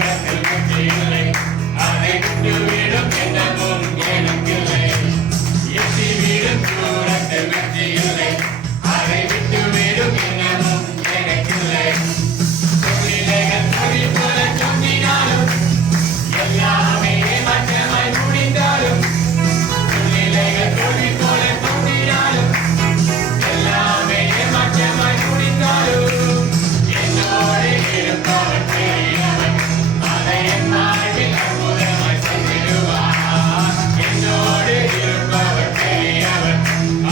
தூரத்தில் வெற்றி இல்லை, அதை விட்டு விடும் எண்ணமும் எனக்கில்லை. எட்டி விடும் தூரத்தில் வெற்றி இல்லை, அதை விட்டு விடும் எண்ணமும் எனக்கில்லை. தொழிலைகள் துணி போல தொங்கினாலும் எல்லாமே ஏமாற்றமாய் முடிந்தாலும், தொழிலைகள் துணி போல தொங்கினாலும் எல்லாமே ஏமாற்றமாய் முடிந்தாலும், என்னோடு இருப்பவன் பெரியவன், அதை என் வாழ்வில் அற்புதமாய் செய்திடுவார். என்னோடு இருப்பவன் பெரியவன்,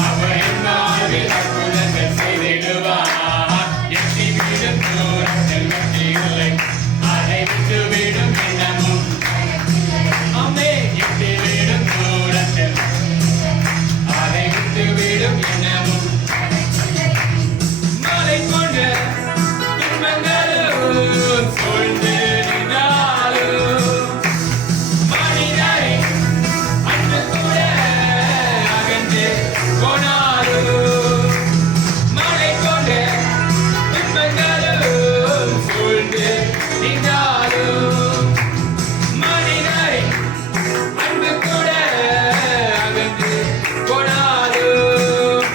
அவர் என் வாழ்வில் அற்புதங்கள் செய்திடுவார். எட்டி விடும் தூரத்தில் வெற்றி இல்லை, அதை விட்டு விடும் எண்ணமும் அம்மே. எட்டி விடும் தூரத்தில் அதை விட்டு விடும் எண்ணமும் மலை கொண்ட துன்பங்களும் சூழ்ந்து நின்றாலும், மனிதரை அன்று கூட அகன்று போனாலும், மலை கொண்ட துன்பங்களும் சூழ்ந்து நின்றாலும், மனிதரை அன்று கூட அகன்று போனாலும்,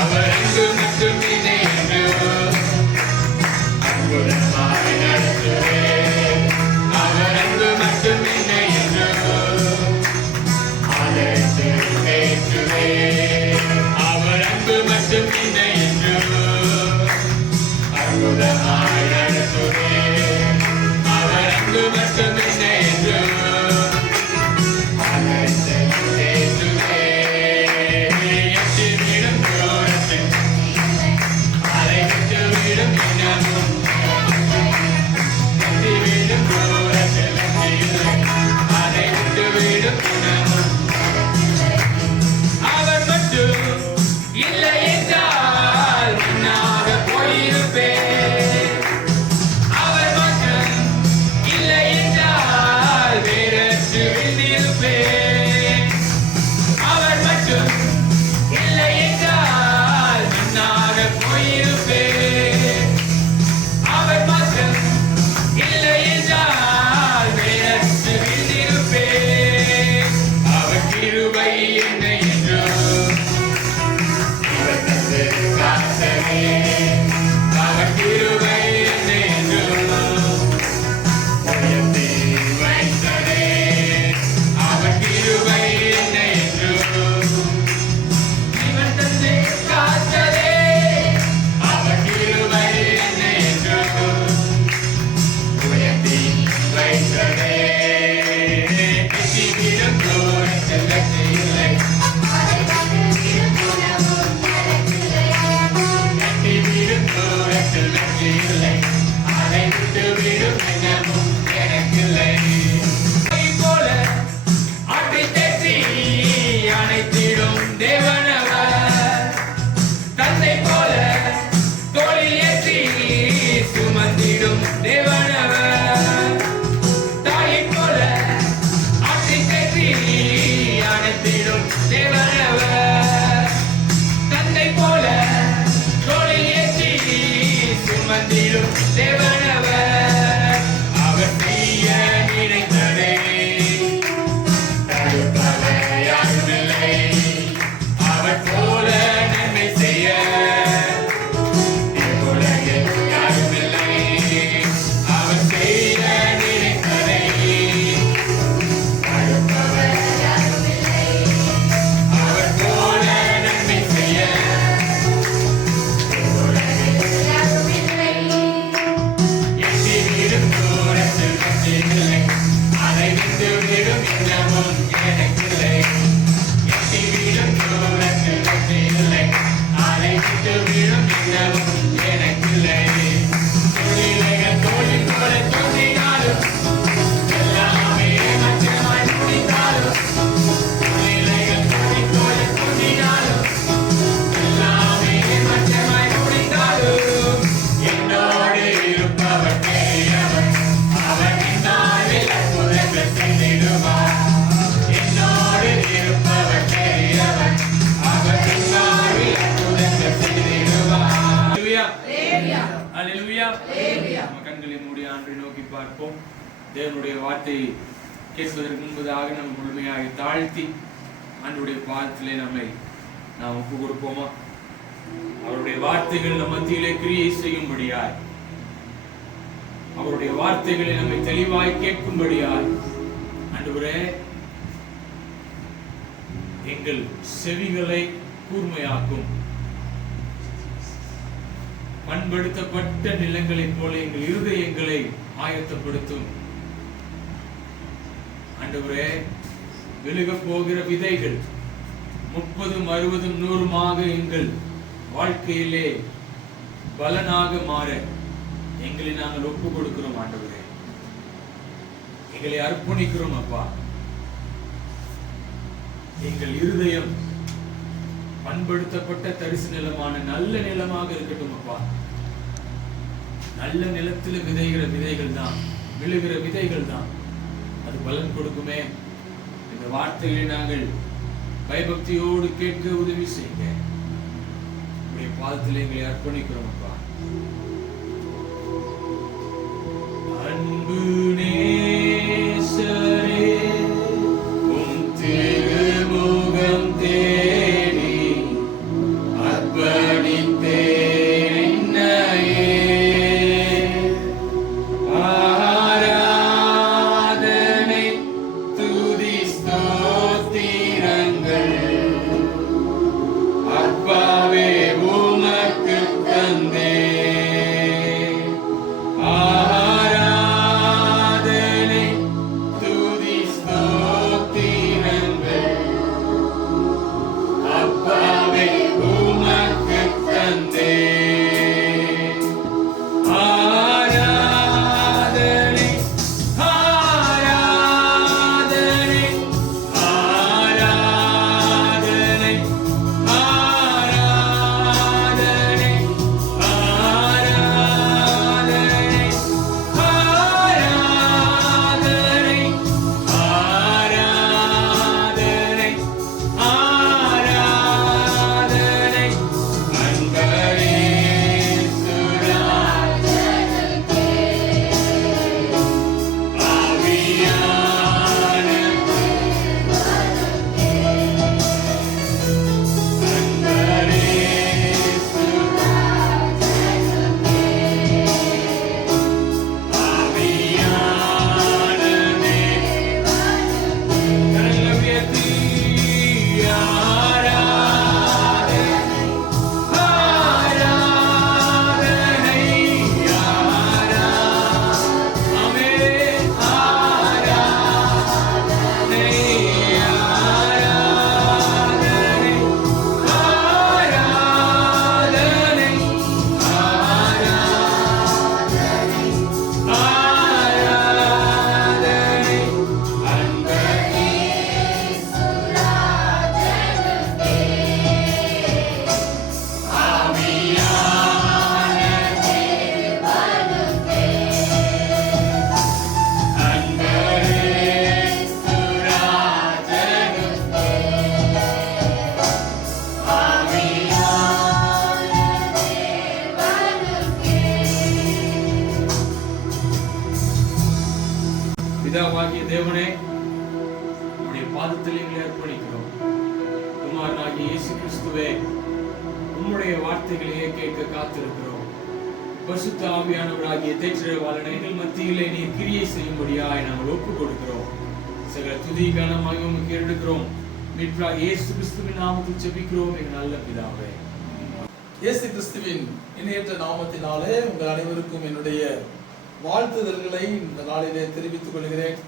அவர் அன்பு மட்டும் இல்லை என்று அற்புதமாய் நடத்துவேன். அவர் அன்பு மட்டும் இல்லை என்று அழைத்து பேசுவேன். அவர் அன்பு மட்டும் இல்லை என்று அற்புதமாய் நடத்துவேன். அவர் அன்பு மட்டும் இல்லை என்று அழைத்து பேசுவேன். எட்டி விடும் தூரத்தில் அதை விட்டு விடும் எண்ணமும், எட்டி விடும் தூரத்தில் வெற்றி இல்லை, அதை விட்டு விடும் எண்ணமும். அவர் மட்டும் இல்லை என்றால் மண்ணாக போயிருப்பேன். அவர் மட்டும் இல்லை என்றால் வேறற்று விழுந்திருப்பேன். அவர் மட்டும் இல்லை என்றால் மண்ணாக போயிருப்பேன். அவர் மட்டும் இல்லை என்றால் வேறற்று விழுந்திருப்பேன். அவர் கிருபை என்னை என்றும் இவர் தந்து காத்தவே. அவர் கிருபை என்னை என்றும் உயர்த்தி வைத்ததே. அவர் கிருபை என்னை என்றும் இவர் தந்து காத்ததே. அவர் கிருபை என்னை என்றும் உயர்த்தி வைத்ததே. எட்டி விடும் தூரத்தில் வெற்றி இல்லை, எட்டி விடும் தூரத்தில் வெற்றி இல்லை, அதை விட்டு விடும் எண்ணமும் எனக்கில்லை. போல ஆட்டை தேற்றி அணைத்திடும் தேவனவர், தந்தை போல தோளில் ஏற்றி சுமந்திடும் தேவனவர், தாயை போல ஆட்டை தேற்றி அணைத்திடும் தேவனவர், தந்தை போல தோளில் ஏற்றி சுமந்திடும் தேவனவர். அவர் செய்ய நினைத்ததே தடுப்பவர் யாருமில்லை, அவர் போல நன்மை செய்ய இவ்வுலகில் யாருமில்லை. அவர் செய்ய நினைத்ததை தடுப்பவர் யாருமில்லை, அவர் போல நன்மை செய்ய இவ்வுலகில் யாருமில்லை. எட்டி விடும் தூரத்தில் வெற்றி இல்லை, அதை விட்டு விடும் எண்ணமும் எனக்கில்லை. எட்டி விடும் தூரத்தில் வெற்றி இல்லை, அதை விட்டு விடும் எண்ணமும் எனக்கில்லை. தொழிலைகள் தோழி போல தோன்றினாலும் எல்லாமே ஏமாற்றமாய் முடிந்தாலும், தொழிலைகள் தோழி போல தோன்றினாலும் எல்லாமே ஏமாற்றமாய் முடிந்தாலும், என்னோடு இருப்பவர் பெரியவர், அவர் என் வாழ்வில் அற்புதங்கள் செய்திடுவார். என்னோடு இருப்பவர் பெரியவர், அவர் என் வாழ்வில் அற்புதங்கள் செய்திடுவார். அல்லேலூயா, அல்லேலூயா. நம்ம கண்களை மூடி ஆண்டவரை நோக்கி பார்ப்போம். தேவனுடைய வார்த்தையை கேட்பதற்கு முன்பதாக நம்ம முழுமையாக தாழ்த்தி ஆண்டவருடைய பாதத்திலே நாம் ஒப்பு கொடுப்போமா? அவருடைய வார்த்தைகள் நம் மத்தியிலே கிரியை செய்யும்படியாய், அவருடைய வார்த்தைகளை நம்மை தெளிவாய் கேட்கும்படியாய் ஆண்டவரே எங்கள் செவிகளை கூர்மையாக்கும். பண்படுத்தப்பட்ட நிலங்களைப் போல எங்கள் இருதயங்களை ஆயத்தப்படுத்தும். ஆண்டவரே, விழுக போகிற விதைகள் 30, 60, 100 எங்கள் வாழ்க்கையிலே பலனாக மாற எங்களை நாங்கள் ஒப்பு கொடுக்கிறோம். ஆண்டவரே, எங்களை அர்ப்பணிக்கிறோம். அப்பா, எங்கள் இருதயம் பண்படுத்தப்பட்ட தரிசு நிலமான நல்ல நிலமாக இருக்கட்டும். அப்பா, நல்ல நிலத்தில் விதைகிற விதைகள் தான், விழுகிற விதைகள் தான் அது பலன் கொடுக்குமே. இந்த வார்த்தைகளை நாங்கள் பயபக்தியோடு கேட்க உதவி செய்யுங்க. உடைய பாதத்தில் எங்களை அர்ப்பணிக்கிறோம். அப்பா, அன்பு நேசரே, உம் திருமுகம் தேடி அர்ப்பணித்தேன் என்னையே. ஆராதனை, துதி, ஸ்தோத்திரங்கள் அப்பாவே உமக்கு தந்தேன். ஆராதனை, துதி, ஸ்தோத்திரங்கள் அப்பாவே உமக்கு தந்தேன். ஆராதனை, ஆராதனை, ஆராதனை, ஆராதனை, ஆராதனை, ஆராதனை, ஆராதனை, ஆராதனை, அன்பரே சுராஜனுக்கே, ஆவியானவரே அன்பரே சுராஜனுக்கே, ஆவியானவரே கரங்களை உயர்த்தி ஆராதனை, ஆராதனை, ஆமென். ஆராதனை, ஆராதனை, ஆராதனை, ஆராதனை, அன்பரே சுராஜனுக்கே, ஆவியானவரே அன்பரே சுராஜனுக்கே, பிதாவாகிய தேவனே, உம்முடைய பாதத்தில் எங்களை அர்ப்பணிக்கிறோம். குமாரனாகிய இயேசு கிறிஸ்துவே, உம்முடைய வார்த்தைகளையே கேட்க காத்திருக்கிறோம். பரிசுத்த ஆவியானவராகிய தேற்றவாளனை எங்கள் மத்தியிலே நீர் கிரியை செய்யும்படியாய் நாங்கள் ஒப்புக் கொடுக்கிறோம். சகல துதி கனமாக உமக்கு எடுக்கிறோம். மீட்பராகிய இயேசு கிறிஸ்துவின் நாமத்தில் ஜெபிக்கிறோம் எங்கள் நல்ல பிதாவே. இயேசு கிறிஸ்துவின் இணையற்ற நாமத்தினாலே உங்கள் அனைவருக்கும் என்னுடைய வாழ்த்துதல்களை இந்த நாளிலே தெரிவித்துக் கொள்கிறேன்.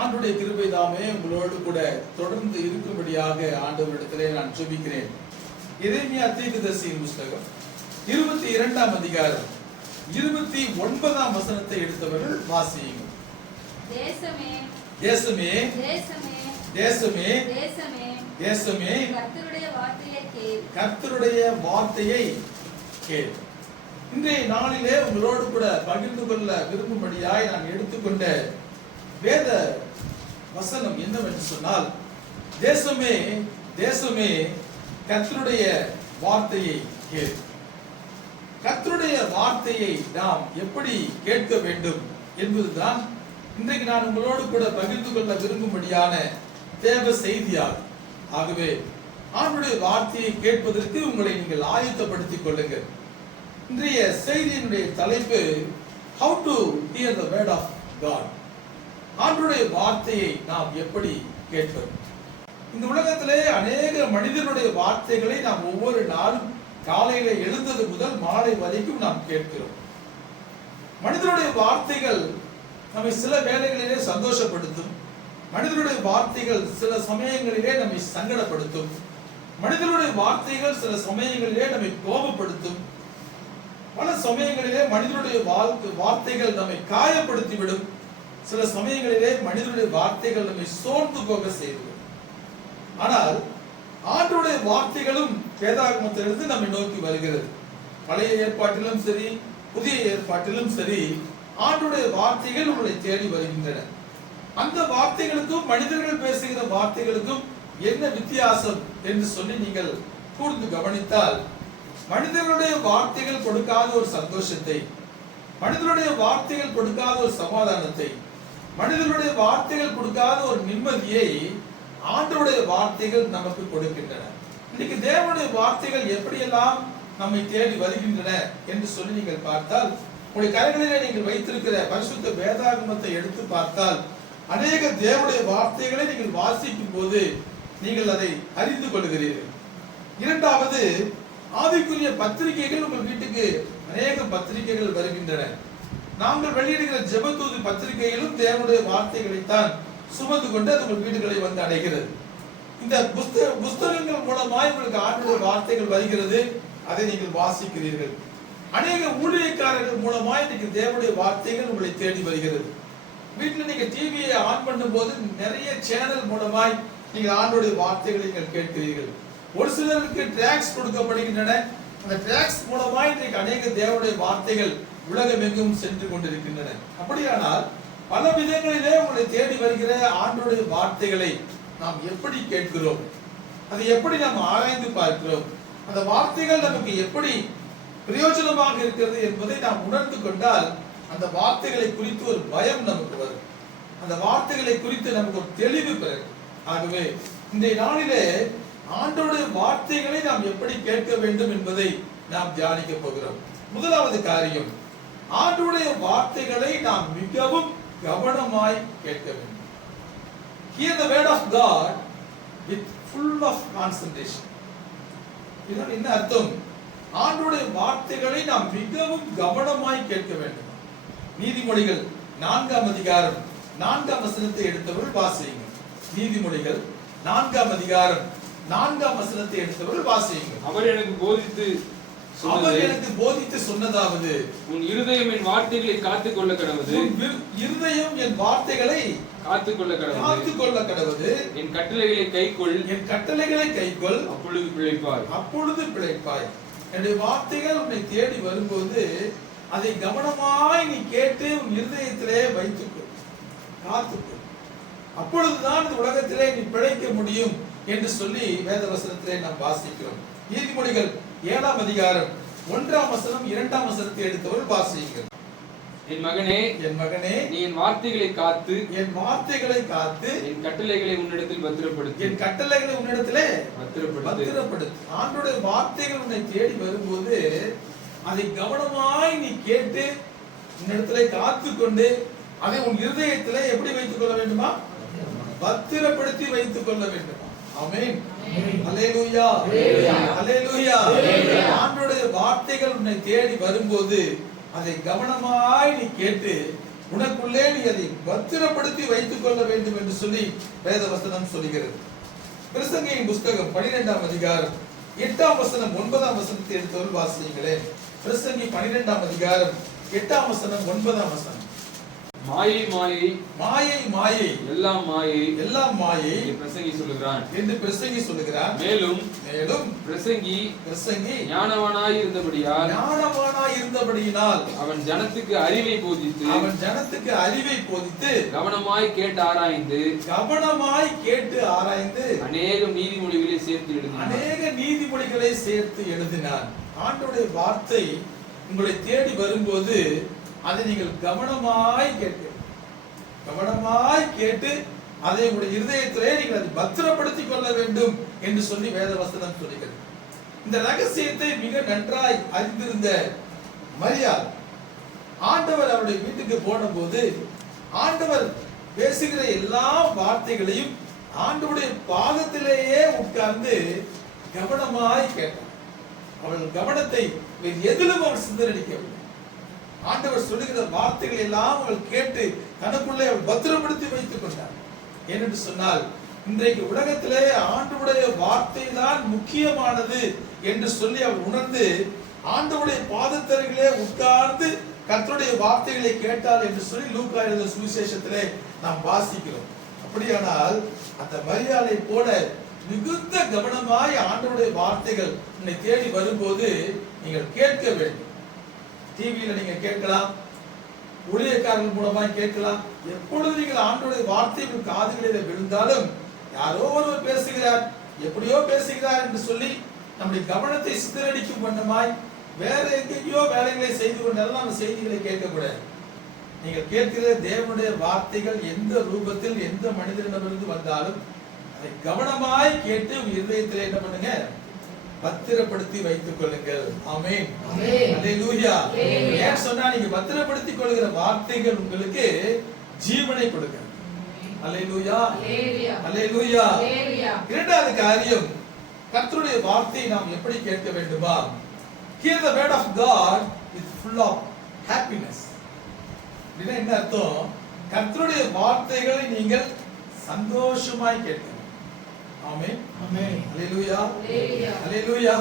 ஆண்டவருடைய கிருபை தாமே உங்களோடு கூட தொடர்ந்து இருக்கும்படியாக ஆண்டவரிடத்திலே நான் ஜெபிக்கிறேன். எரேமியா தீர்க்கதரிசியின் புத்தகம் 22ஆம் அதிகாரம் 29ஆம் வசனத்தை எடுத்தவர்கள் வாசியுங்கள். தேசமே, தேசமே, தேசமே, தேசமே, தேசமே, தேசமே, கர்த்தருடைய வார்த்தையை கேள். கர்த்தருடைய வார்த்தையை கேள். இன்றைய நாளிலே உங்களோடு கூட பகிர்ந்து கொள்ள விரும்பும்படியாய் நான் எடுத்துக்கொண்ட வேத வசனம் என்னவென்று சொன்னால், தேசமே, தேசமே, கர்த்தருடைய வார்த்தையை கேள். கர்த்தருடைய வார்த்தையை நாம் எப்படி கேட்க வேண்டும் என்பதுதான் இன்றைக்கு நான் உங்களோடு கூட பகிர்ந்து கொள்ள விரும்பும்படியான தேவ செய்தியாகும். ஆகவே ஆண்டவருடைய வார்த்தையை கேட்பதற்கு உங்களை நீங்கள் ஆயத்தப்படுத்திக் கொள்ளுங்கள். இன்றைய செய்தியினுடைய தலைப்பு How to hear the word of God. ஆண்டவருடைய வார்த்தையை நாம் எப்படி கேட்பது? இந்த உலகத்திலே அநேக மனிதனுடைய வார்த்தைகளை நாம் ஒவ்வொரு நாளும் காலையில எழுந்தது முதல் மாலை வரைக்கும் நாம் கேட்கிறோம். மனிதனுடைய வார்த்தைகள் நம்மை சில வேளைகளிலே சந்தோஷப்படுத்தும். மனிதனுடைய வார்த்தைகள் சில சமயங்களிலே நம்மை சங்கடப்படுத்தும். மனிதனுடைய வார்த்தைகள் சில சமயங்களிலே நம்மை கோபப்படுத்தும். பல சமயங்களிலே மனிதனுடைய வார்த்தைகள் நம்மை காயப்படுத்திவிடும். சில சமயங்களிலே மனிதனுடைய வார்த்தைகள் நம்மை சோர்ந்து போக செய்துவிடும். ஆனால் ஆண்டவருடைய வார்த்தைகளும் வேதாகமத்திலிருந்து நம்மை நோக்கி வருகிறது. பழைய ஏற்பாட்டிலும் சரி, புதிய ஏற்பாட்டிலும் சரி, ஆண்டவருடைய வார்த்தைகள் உங்களை தேடி வருகின்றன. அந்த வார்த்தைகளுக்கும் மனிதர்கள் பேசுகிற வார்த்தைகளுக்கும் என்ன வித்தியாசம் என்று சொல்லி நீங்கள் கூர்ந்து கவனித்தால், மனிதர்களுடைய வார்த்தைகள் கொடுக்காத ஒரு சந்தோஷத்தை, மனிதனுடைய வார்த்தைகள் கொடுக்காத ஒரு சமாதானத்தை, மனிதனுடைய வார்த்தைகள் கொடுக்காத ஒரு நிம்மதியை ஆண்டவருடைய வார்த்தைகள் நமக்கு கொடுக்கின்றன. இன்னைக்கு தேவனுடைய வார்த்தைகள் எப்படியெல்லாம் நம்மை தேடி வருகின்றன என்று சொல்லி நீங்கள் பார்த்தால், உங்களுடைய கரங்களிலே நீங்கள் வைத்திருக்கிற பரிசுத்த வேதாகமத்தை எடுத்து பார்த்தால், அநேக தேவனுடைய வார்த்தைகளை நீங்கள் வாசிக்கும் போது நீங்கள் அதை அறிந்து கொள்கிறீர்கள். இரண்டாவது, ஆவிக்குரிய பத்திரிகைகள் உங்கள் வீட்டுக்கு அநேக பத்திரிகைகள் வருகின்றன. நாங்கள் வெளியிடுகிற ஜெபதூது பத்திரிகையிலும் தேவனுடைய வார்த்தைகளைத்தான் சுமந்து கொண்டு அது உங்கள் வீடுகளை வந்து அடைகிறது. இந்த புஸ்தகங்கள் மூலமாய் உங்களுக்கு ஆண்டவருடைய வார்த்தைகள் வருகிறது, அதை நீங்கள் வாசிக்கிறீர்கள். அநேக ஊழியக்காரர்கள் மூலமாய் இன்னைக்கு தேவனுடைய வார்த்தைகள் உங்களை தேடி வருகிறது. வீட்டில் நீங்க டிவியை ஆன் பண்ணும் போது நிறைய சேனல் மூலமாய் நீங்கள் ஆண்டவருடைய வார்த்தைகளை நீங்கள் கேட்கிறீர்கள். ஒரு சிலருக்கு டிராக்ஸ் கொடுக்கப்படுகின்றன. அந்த டிராக்ஸ் மூலமாய் இன்றைக்கு அநேக தேவனுடைய வார்த்தைகள் உலகமெங்கும் சென்று கொண்டிருக்கின்றன. அப்படியானால் பல விதங்களிலே உங்களை தேடி வருகிற ஆண்டவருடைய வார்த்தைகளை நாம் எப்படி கேட்கிறோம், அதை எப்படி நாம் ஆராய்ந்து பார்க்கிறோம், அந்த வார்த்தைகள் நமக்கு எப்படி பிரயோஜனமாக இருக்கிறது என்பதை நாம் உணர்ந்து கொண்டால் அந்த வார்த்தைகளை குறித்து ஒரு பயம் நமக்கு வரும். அந்த வார்த்தைகளை குறித்து நமக்கு ஒரு தெளிவு பெறும். ஆகவே இன்றைய நாளிலே ஆண்டவருடைய வார்த்தைகளை நாம் எப்படி கேட்க வேண்டும் என்பதை நாம் தியானிக்க போகிறோம். முதலாவது காரியம், ஆண்டவருடைய வார்த்தைகளை நாம் மிகவும் கவனமாய் கேட்க வேண்டும். Hear the word of God with full of concentration. இதனால் என்ன அர்த்தம்? ஆண்டவருடைய வார்த்தைகளை நாம் மிகவும் கவனமாய் கேட்க வேண்டும். நீதிமொழிகள் 4ஆம் அதிகாரம் 4ஆம் வசனத்தை எடுத்தவர்கள் வாசியுங்கள். நீதிமொழிகள் 4ஆம் அதிகாரம் 4ஆம் வசனத்தை எடுத்தவர்கள் வாசியுங்கள். அவர் எனக்கு போதித்து சொன்னதாவது, உன் இருதயம் என் வார்த்தைகளை காத்துக் கொள்ள கடவுது. இருதயம் என் வார்த்தைகளை காத்துக் கொள்ள கடவுது. என் கட்டளைகளை கைக்கொள். அப்பொழுது பிழைப்பாய். என்னுடைய வார்த்தைகள் உன்னை தேடி வரும்போது அதை கவனமாய் நீ கேட்டு உன் இருதயத்திலே வைத்துக்கொள், காத்துக்கொள். அப்பொழுதுதான் இந்த உலகத்திலே நீ பிழைக்க முடியும் என்று சொல்லி வேத வசனத்திலே நாம் வாசிக்கிறோம். நீதிமொழிகள் 7ஆம் அதிகாரம் 1ஆம் வசனம் 2ஆம் வசனத்தை எடுத்தவர்கள் வாசியுங்கள். என் மகனே, நீ என் வார்த்தைகளை காத்து என் கட்டளைகளை உன்னிடத்தில் பத்திரப்படுத்து. ஆண்டவருடைய வார்த்தைகள் உன்னை தேடி வரும்போது அதை கவனமாய் நீ கேட்டு உன்னிடத்திலே காத்துக்கொண்டு அதை உன் இருதயத்திலே எப்படி வைத்துக் கொள்ள வேண்டுமா? பத்திரப்படுத்தி வைத்துக் கொள்ள வேண்டுமா? ஆமென். அல்லேலூயா. அல்லேலூயா. ஆண்டவருடைய வார்த்தைகள் உன்னை தேடி வரும்போது அதை கவனமாய் நீ கேட்டு உனக்குள்ளே நீ அதை பத்திரப்படுத்தி வைத்துக் கொள்ள வேண்டும் என்று சொல்லி வேத வசனம் சொல்கிறது. பிரசங்கியின் புஸ்தகம் 12ஆம் அதிகாரம் 8ஆம் வசனம் 9ஆம் வசனத்தை எடுத்தவர்கள் வாசியுங்களேன். பிரசங்கி 12ஆம் அதிகாரம் 8ஆம் வசனம் 9ஆம் வசனம். மாயை எல்லாம் மாயை என்று பிரசங்கி சொல்லுகிறான். மேலும் பிரசங்கி ஞானவானாய் இருந்தபடியால் அவன் ஜனத்துக்கு அறிவை போதித்து கவனமாய் கேட்டு ஆராய்ந்து அநேக நீதிமொழிகளை சேர்த்து எழுதினான். ஆண்டவருடைய வார்த்தை உங்களை தேடி வரும்போது அதை நீங்கள் கவனமாய் கேட்க. கவனமாய் கேட்டு அதை உங்களுடைய இருதயத்திலே நீங்கள் அதை பத்திரப்படுத்திக் கொள்ள வேண்டும் என்று சொல்லி வேத வசனம் சொல்லுகிறது. இந்த ரகசியத்தை மிக நன்றாய் அறிந்திருந்த மரியாள் ஆண்டவர் அவருடைய வீட்டுக்கு போன போது ஆண்டவர் பேசுகிற எல்லா வார்த்தைகளையும் ஆண்டவருடைய பாதத்திலேயே உட்கார்ந்து கவனமாய் கேட்டார். அவள் கவனத்தை எதிலும் அவள் சிந்தரிக்கவில்லை. ஆண்டவர் சொல்லுகிற வார்த்தைகள் எல்லாம் அவள் கேட்டு தனக்குள்ளே அவள் பத்திரப்படுத்தி வைத்துக் கொண்டார். ஏனென்று சொன்னால் இன்றைக்கு உலகத்திலே ஆண்டவருடைய வார்த்தை தான் முக்கியமானது என்று சொல்லி அவள் உணர்ந்து ஆண்டவருடைய பாதத்தருகிலே உட்கார்ந்து கர்த்தருடைய வார்த்தைகளை கேட்டாள் என்று சொல்லி லூக்கா எழுதிய சுவிசேஷத்திலே நாம் வாசிக்கிறோம். அப்படியானால் அந்த மரியாளை போல மிகுந்த கவனமாய் ஆண்டவருடைய வார்த்தைகள் உன்னை தேடி வரும்போது நீங்கள் கேட்க வேண்டும். டிவியில நீங்க கேட்கலாம், ஊழியக்காரர்கள் மூலமாய் கேட்கலாம். எப்பொழுது நீங்கள் ஆண்டவருடைய வார்த்தைகள் காதுகளில் விழுந்தாலும் யாரோ ஒருவர் பேசுகிறார், எப்படியோ பேசுகிறார் என்று சொல்லி நம்முடைய கவனத்தை சிதறடிக்கும் வண்ணமாய் வேற எங்கேயோ வேலைகளை செய்து கொண்டாலும் நம்ம செய்திகளை கேட்கக்கூடாது. நீங்கள் கேட்கிற தேவனுடைய வார்த்தைகள் எந்த ரூபத்தில் எந்த மனிதனிடமிருந்து வந்தாலும் அதை கவனமாய் கேட்டு இருதயத்தில் என்ன பண்ணுங்க, பத்திரப்படுத்தி வைத்துக் கொள்ளுங்கள். ஆமென். அல்லேலூயா. ஏன் சொன்னா நீங்க பத்திரப்படுத்திக் கொள்கிற வார்த்தைகள் உங்களுக்கு ஜீவனை கொடுக்கிறது. அல்லேலூயா. அல்லேலூயா. இரண்டாவது காரியம், கர்த்தருடைய வார்த்தையை நாம் எப்படி கேட்க வேண்டுமா? Hear the word of God is full of happiness. இதுனா என்ன அர்த்தம்? கர்த்தருடைய வார்த்தைகளை நீங்கள் சந்தோஷமாய் கேட்கணும். ஆமென். ஆமென். அல்லேலூயா. அல்லேலூயா.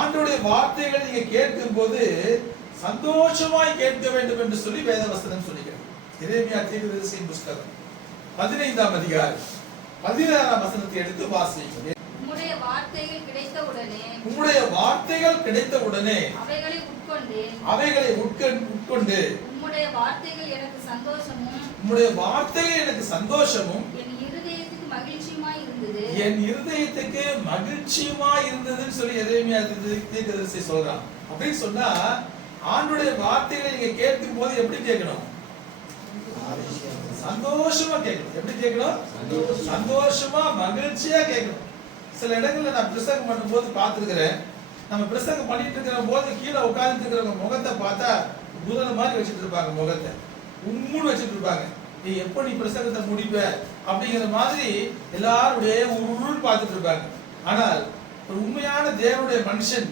ஆண்டவருடைய வார்த்தைகளை நீங்க கேட்கும்போது சந்தோஷமாய் கேட்க வேண்டும் என்று சொல்லி வேதவசனம் சொல்லுகிறது. எரேமியா தீர்க்கதரிசியின் புத்தகம் 15ஆம் அதிகாரம் 16ஆம் வசனத்தை எடுத்து வாசியுங்கள். உம்முடைய வார்த்தைகள் கிடைத்த உடனே அவைகளை உட்கொண்டு உம்முடைய வார்த்தைகள் எனக்கு சந்தோஷமும் என் இருதயத்துக்கு மகிழ்ச்சியுமாய் இருந்ததுன்னு சொல்லி எரேமியா தீர்க்கதரிசி சொல்றான். அப்படின்னு சொன்னா ஆண்டவருடைய வார்த்தைகளை நீங்க கேட்கும் போது எப்படி கேட்கணும்? சந்தோஷமா கேட்கணும். எப்படி கேட்கணும்? சந்தோஷமா மகிழ்ச்சியா கேட்கணும். சில இடங்கள்ல நான் பிரசங்கம் பண்ணும்போது பார்த்திருக்கிறேன். நம்ம பிரசங்கம் பண்ணிட்டு இருக்கிற போது கீழே உட்கார்ந்து இருக்கிறவங்க முகத்தை பார்த்தா புதன மாதிரி வச்சுட்டு இருப்பாங்க, முகத்தை உம்முன்னு வச்சுட்டு இருப்பாங்க. நீ எப்ப நீ பிரசங்கத்தை முடிப்ப அப்படிங்கிற மாதிரி எல்லாருடைய உருன்னு பார்த்துட்டு இருப்பாங்க. ஆனால் ஒரு உண்மையான தேவனுடைய மனுஷன்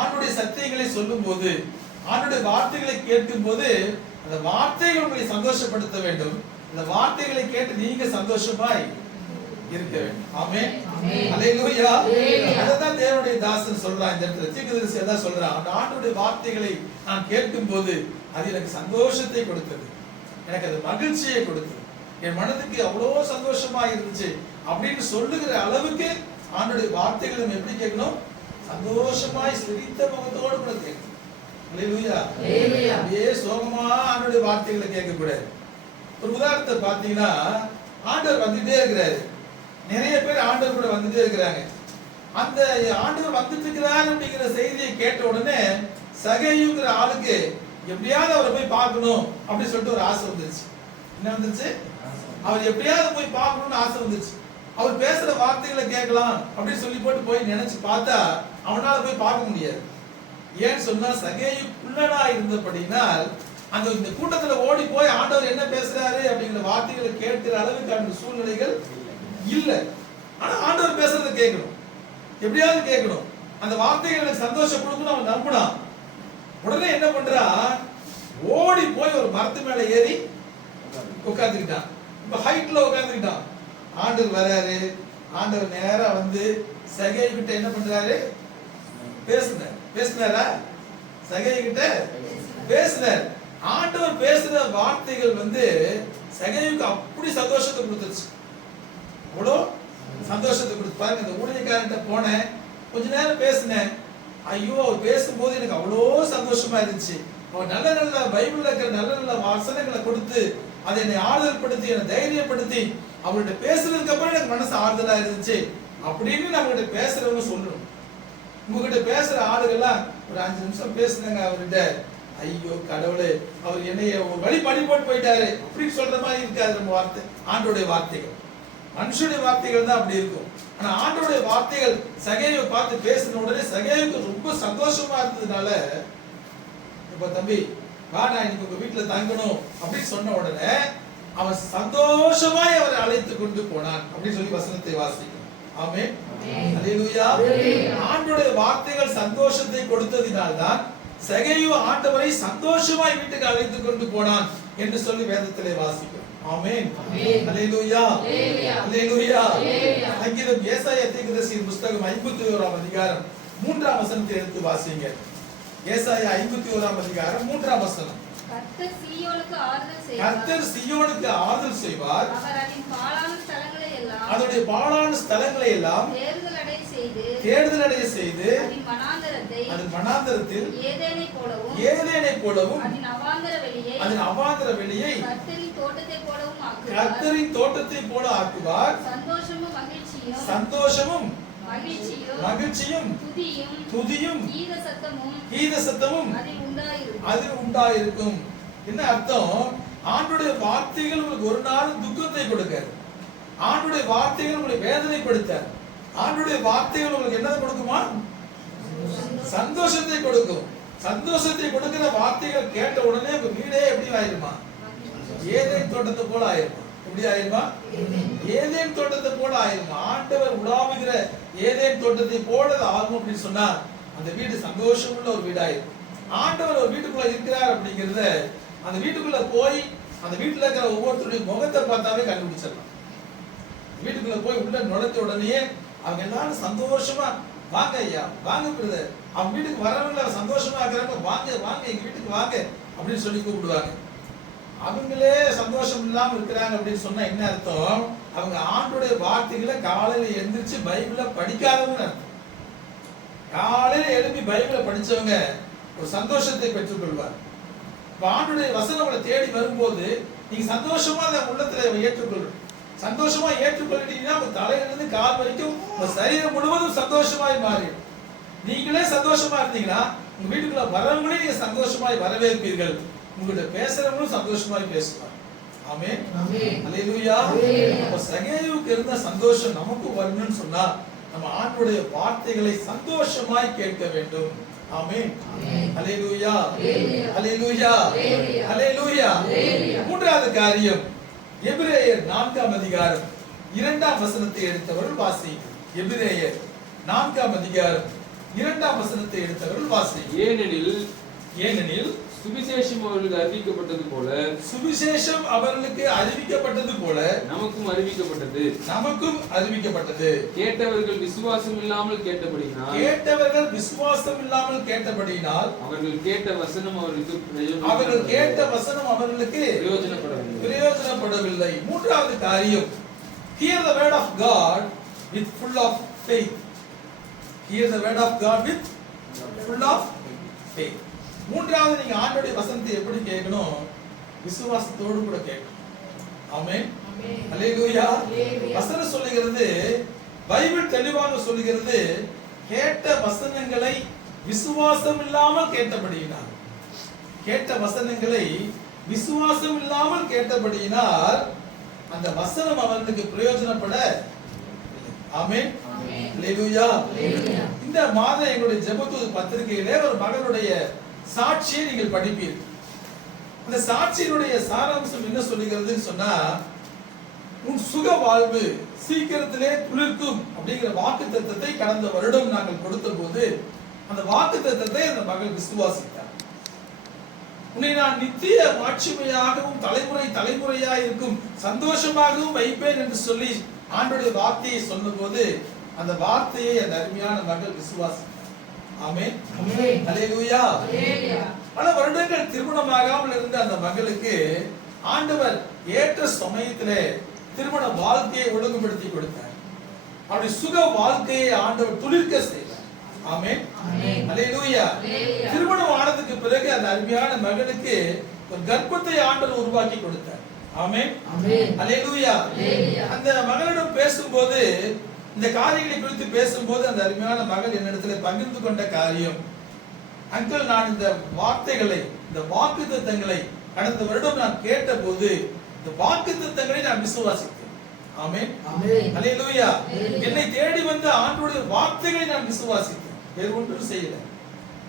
ஆண்டுடைய சத்தியங்களை சொல்லும் போது, ஆண்டுடைய வார்த்தைகளை கேட்கும் போது அந்த வார்த்தைகள் உங்களை சந்தோஷப்படுத்த வேண்டும். அந்த வார்த்தைகளை கேட்டு நீங்க சந்தோஷமாய் இருக்க வேண்டும். ஆமென். அல்லேலூயா. அதான் தேவனுடைய தாசன் சொல்றான். இந்த இடத்துல தீர்க்கதரிசி அதான் சொல்றான். அந்த ஆண்டவருடைய வார்த்தைகளை நான் கேட்கும் போது அது எனக்கு சந்தோஷத்தை கொடுத்தது, எனக்கு அது மகிழ்ச்சியை கொடுத்தது, என் மனதுக்கு அவ்வளோ சந்தோஷமா இருந்துச்சு அப்படின்னு சொல்லுகிற அளவுக்கு ஆண்டவருடைய வார்த்தைகளை நம்ம எப்படி கேட்கணும்? சந்தோஷமாய் சிரித்த முகத்தோடு கூட கேட்கணும். அல்லேலூயா. அப்படியே சோகமா ஆண்டவருடைய வார்த்தைகளை கேட்க கூடாது. ஒரு உதாரணத்தை பார்த்தீங்கன்னா, ஆண்டவர் வந்துட்டே இருக்கிறாரு, நிறைய பேர் ஆண்டவர் கூட வந்துட்டே இருக்கிறாங்க. அந்த ஆண்டவர் வந்துட்டு இருக்கிறார் அப்படிங்கிற செய்தியை கேட்ட உடனே சகேயுங்கிற ஆளுக்கு எப்படியாவது அவரை போய் பார்க்கணும் அப்படின்னு சொல்லிட்டு ஒரு ஆசை வந்துருச்சு. என்ன வந்துருச்சு? அவர் எப்படியாவது போய் பார்க்கணும்னு ஆசை வந்துருச்சு. அவர் பேசுற வார்த்தைகளை கேட்கலாம் அப்படின்னு சொல்லி போட்டு போய் நினைச்சு பார்த்தா அவனால போய் பார்க்க முடியாது. ஏன்னு சொன்னா சகேயு குள்ளனா இருந்தபடினால் அந்த இந்த கூட்டத்துல ஓடி போய் ஆண்டவர் என்ன பேசுறாரு அப்படிங்கிற வார்த்தைகளை கேட்கிற அளவுக்கு அந்த சூழ்நிலைகள் இல்ல. ஆனா ஆண்டவர் பேசுறதை கேட்கணும், எப்படியாவது கேட்கணும். அந்த வார்த்தைகளுக்கு சந்தோஷம் கொடுக்கணும் அவன் நம்பினான். உடனே என்ன பண்றா, ஓடி போய் ஒரு மரத்து மேல ஏறி உட்கார்ந்துக்கிட்டான். இப்ப ஹைட்ல உட்கார்ந்துக்கிட்டான். ஆண்டவர் வராரு. ஆண்டவர் நேரா வந்து சகேயு கிட்ட என்ன பண்றாரு? பேசுனாரா? சகேயு கிட்ட பேசுனார். ஆண்டவர் பேசுற வார்த்தைகள் வந்து சகேயுக்கு அப்படி சந்தோஷத்தை கொடுத்துருச்சு. அவ்வளோ சந்தோஷத்தை கொடுத்து பாருங்க. இந்த ஊழியக்காரன்ட்ட போனேன், கொஞ்ச நேரம் பேசினேன். ஐயோ, அவர் பேசும்போது எனக்கு அவ்வளோ சந்தோஷமா இருந்துச்சு. அவர் நல்ல நல்ல பைபிள்ல இருக்கிற நல்ல நல்ல வசனங்களை கொடுத்து அதை என்னை ஆறுதல் படுத்தி என்னை தைரியப்படுத்தி அவர்கிட்ட பேசுறதுக்கு அப்புறம் எனக்கு மனசு ஆறுதலா இருந்துச்சு அப்படின்னு நம்ம கிட்ட பேசுறவங்க சொல்லணும். உங்ககிட்ட பேசுற ஆளுகள்லாம் ஒரு 5 நிமிஷம் பேசுனாங்க அவர்கிட்ட, ஐயோ கடவுளே, அவர் என்னைய ஒரு வழி பண்ணி போட்டு போயிட்டாரு அப்படின்னு சொல்ற மாதிரி இருக்காது நம்ம வார்த்தை. ஆண்டோடைய வார்த்தைகள், மனுஷனுடைய வார்த்தைகள் தான் அப்படி இருக்கும். ஆனா ஆண்டோடைய வார்த்தைகள் சகேயுவை பார்த்து பேசின உடனே சகேயுக்கு ரொம்ப சந்தோஷமா இருந்ததுனால, இப்ப தம்பி வா, நான் இன்னைக்கு உங்க வீட்டுல தங்கணும் அப்படின்னு சொன்ன உடனே அவன் சந்தோஷமாய் அவரை அழைத்து கொண்டு போனான் அப்படின்னு சொல்லி வசனத்தை வாசிக்கிறோம். ஆமென், அல்லேலூயா. ஆண்டோடைய வார்த்தைகள் சந்தோஷத்தை கொடுத்ததினால்தான் சகேயு ஆண்டவரை சந்தோஷமாய் வீட்டுக்கு அழைத்து கொண்டு போனான் என்று சொல்லி வேதத்திலே வாசிக்கிறோம். ஆமென், அல்லேலூயா, அல்லேலூயா. சங்கீதம் ஏசாயா தீர்க்கதரிசியின் புத்தகம் 51ஆம் அதிகாரம் 3ஆம் வசனத்தை எடுத்து வாசிங்க. ஏசாயா 51ஆம் அதிகாரம் 3ஆம் வசனம். கர்த்தர் சீயோனுக்கு ஆறுதல் செய்வார். கர்த்தர் சீயோனுக்கு ஆறுதல் செய்வார். அவர் அதன் பாழான ஸ்தலங்களை எல்லாம், அதனுடைய பாழான ஸ்தலங்களை எல்லாம் தேறுதல் அடைய செய்து அதன் மனாந்தரத்தில் ஏதேனை போலவும் அதன் அவாந்தர வெளியை கர்த்தரின் தோட்டத்தை போல ஆக்குவார். சந்தோஷமும் மகிழ்ச்சியும் துதியும் கீத சத்தமும் அதில் உண்டாயிருக்கும். என்ன அர்த்தம்? ஆண்டுடைய வார்த்தைகள் உங்களுக்கு ஒரு நாள் துக்கத்தை கொடுக்காது. ஆண்டுடைய வார்த்தைகள் உங்களை வேதனைப்படுத்தாது. ஆண்டுடைய வார்த்தைகள் உங்களுக்கு என்னதை கொடுக்குமா? சந்தோஷத்தை கொடுக்கும். சந்தோஷத்தை கொடுக்கிற வார்த்தைகள் கேட்ட உடனே உங்க வீடே எப்படி ஆயிருமா? ஏதேன் தோட்டத்தை போல ஆயிருமா? எப்படி ஆயிருமா? ஏதேன் தோட்டத்தை போல ஆயிருமா? ஆண்டவர் உலாவுகிற ஏதேன் தோட்டத்தை போல ஆகும் அப்படின்னு சொன்னா அந்த வீடு சந்தோஷமுள்ள ஒரு வீடாயிருக்கும். ஆண்டவர் ஒரு வீட்டுக்குள்ள இருக்கிறார் அப்படிங்கறத அந்த வீட்டுக்குள்ள போய் அந்த வீட்டுல இருக்கிற ஒவ்வொருத்தருடைய முகத்தை பார்த்தாவே கண்டுபிடிச்சிடலாம். வீட்டுக்குள்ள போய் உள்ள நுழைஞ்ச உடனே அவங்க எல்லாரும் சந்தோஷமா வாங்க ஐயா, வாங்க பிரதர், அவங்க வீட்டுக்கு வரவங்கள சந்தோஷமா இருக்கிறாங்க, வாங்க வாங்க எங்க வீட்டுக்கு வாங்க அப்படின்னு சொல்லி கூப்பிடுவாங்க. அவங்களே சந்தோஷம் இல்லாம இருக்கிறாங்க அப்படின்னு சொன்னா என்ன அர்த்தம்? அவங்க ஆண்டுடைய வார்த்தைகளை காலையில எந்திரிச்சு பைபிள படிக்காதவங்க அர்த்தம். காலையில எழுப்பி பைபிள படிச்சவங்க ஒரு சந்தோஷத்தை பெற்றுக் கொள்வார். ஆண்டுடைய வசனம் உங்களை தேடி வரும்போது நீங்க சந்தோஷமா அதை உள்ளத்துல ஏற்றுக்கொள்ளும். சந்தோஷமா ஏற்றுக்கொள்ளிட்டீங்கன்னா உங்க தலையிலிருந்து கால் வரைக்கும் உங்க சரீரம் முழுவதும் சந்தோஷமாய் மாறிடும். நீங்களே சந்தோஷமா இருந்தீங்கன்னா உங்க வீட்டுக்குள்ள வரவங்களே நீங்க சந்தோஷமாய் வரவேற்பீர்கள். உங்கள்கிட்ட பேசுறவங்களும் சந்தோஷமாய் பேசுவாங்க. ஆமென், அல்லேலூயா. அப்ப சகேயுவுக்கு இருந்த சந்தோஷம் நமக்கு வரணும்னு சொன்னா நம்ம ஆண்டவருடைய வார்த்தைகளை சந்தோஷமாய் கேட்க வேண்டும். ஆமென், அல்லேலூயா, அல்லேலூயா, அல்லேலூயா. மூன்றாவது காரியம், எபிரேயர் 4ஆம் அதிகாரம் 2ஆம் வசனத்தை எடுத்தவர்கள் வாசி. எபிரேயர் 4ஆம் அதிகாரம் 2ஆம் வசனத்தை எடுத்தவர்கள் வாசி. ஏனெனில் சுவிசேஷம் அவர்களுக்கு அறிவிக்கப்பட்டது போல நமக்கும் அறிவிக்கப்பட்டது. கேட்டவர்கள் விசுவாசம் இல்லாமல் கேட்டபடியினால் அவர்கள் கேட்ட வசனம் அவர்களுக்கு பிரயோஜனப்படவில்லை. மூன்றாவது காரியம், hear the word of God with full of faith. Hear the word of God with full of faith. மூன்றாவது, நீங்க ஆண்டவருடைய வசனத்தை எப்படி கேட்கணும்? விசுவாசத்தோடு கூட கேட்கணும். ஆமென், அல்லேலூயா. வசனம் சொல்லுகிறது, பைபிள் தெளிவாக சொல்லுகிறது, கேட்ட வசனங்களை விசுவாசம் இல்லாமல் கேட்டபடியினால், கேட்ட வசனங்களை விசுவாசம் இல்லாமல் கேட்டபடியினால் அந்த வசனம் அவர்களுக்கு பிரயோஜனப்பட. ஆமென், அல்லேலூயா. இந்த மாதம் எங்களுடைய ஜெபத்தூது பத்திரிகையிலே ஒரு மகனுடைய சாட்சியை நீங்கள் படிப்பீர்கள். அந்த சாட்சியினுடைய சாராம்சம் என்ன சொல்லுகிறதுன்னு சொன்னா, உன் சுக வாழ்வு சீக்கிரத்திலே துளிர்க்கும் அப்படிங்கிற வாக்குத்தத்தத்தை கடந்த வருடம் நாங்கள் கொடுத்த போது அந்த வாக்குத்தத்தத்தை அந்த மகள் விசுவாசித்தார். உன்னை நான் நித்திய மாட்சிமையாகவும் தலைமுறையாய் இருக்கும் சந்தோஷமாகவும் வைப்பேன் என்று சொல்லி ஆண்டவருடைய வார்த்தையை சொன்னபோது அந்த வார்த்தையை அந்த அருமையான மகள் விசுவாசித்தார். ஆமென், அல்லேலூயா. பல வருடங்கள் திருமணமாகாமல் இருந்த அந்த மகளுக்கு ஆண்டவர் ஏற்ற சமயத்திலே திருமண வாழ்க்கையை ஒழுங்குபடுத்தி கொடுத்தார். அவருடைய சுக வாழ்க்கையை ஆண்டவர் துளிர்க்க செய்தார். ஆமென், அல்லேலூயா. திருமணம் ஆனதுக்கு பிறகு அந்த அருமையான மகளுக்கு ஒரு கர்ப்பத்தை ஆண்டவர் உருவாக்கி கொடுத்தார். ஆமென், அல்லேலூயா. அந்த மகளிடம் பேசும்போது, இந்த காரியங்களை குறித்து பேசும்போது அந்த அருமையான மகள் என்னிடத்துல பகிர்ந்து கொண்ட காரியம், அங்கிள், நான் இந்த வார்த்தைகளை, இந்த வாக்குத்தத்தங்களை கடந்த வருடம் நான் கேட்டபோது இந்த வாக்குத்தத்தங்களை நான் விசுவாசித்தேன். ஆமென். அல்லேலூயா. என்னை தேடி வந்த ஆண்டவருடைய வார்த்தைகளை நான் விசுவாசித்தேன். வேறு ஒன்றும் செய்யல.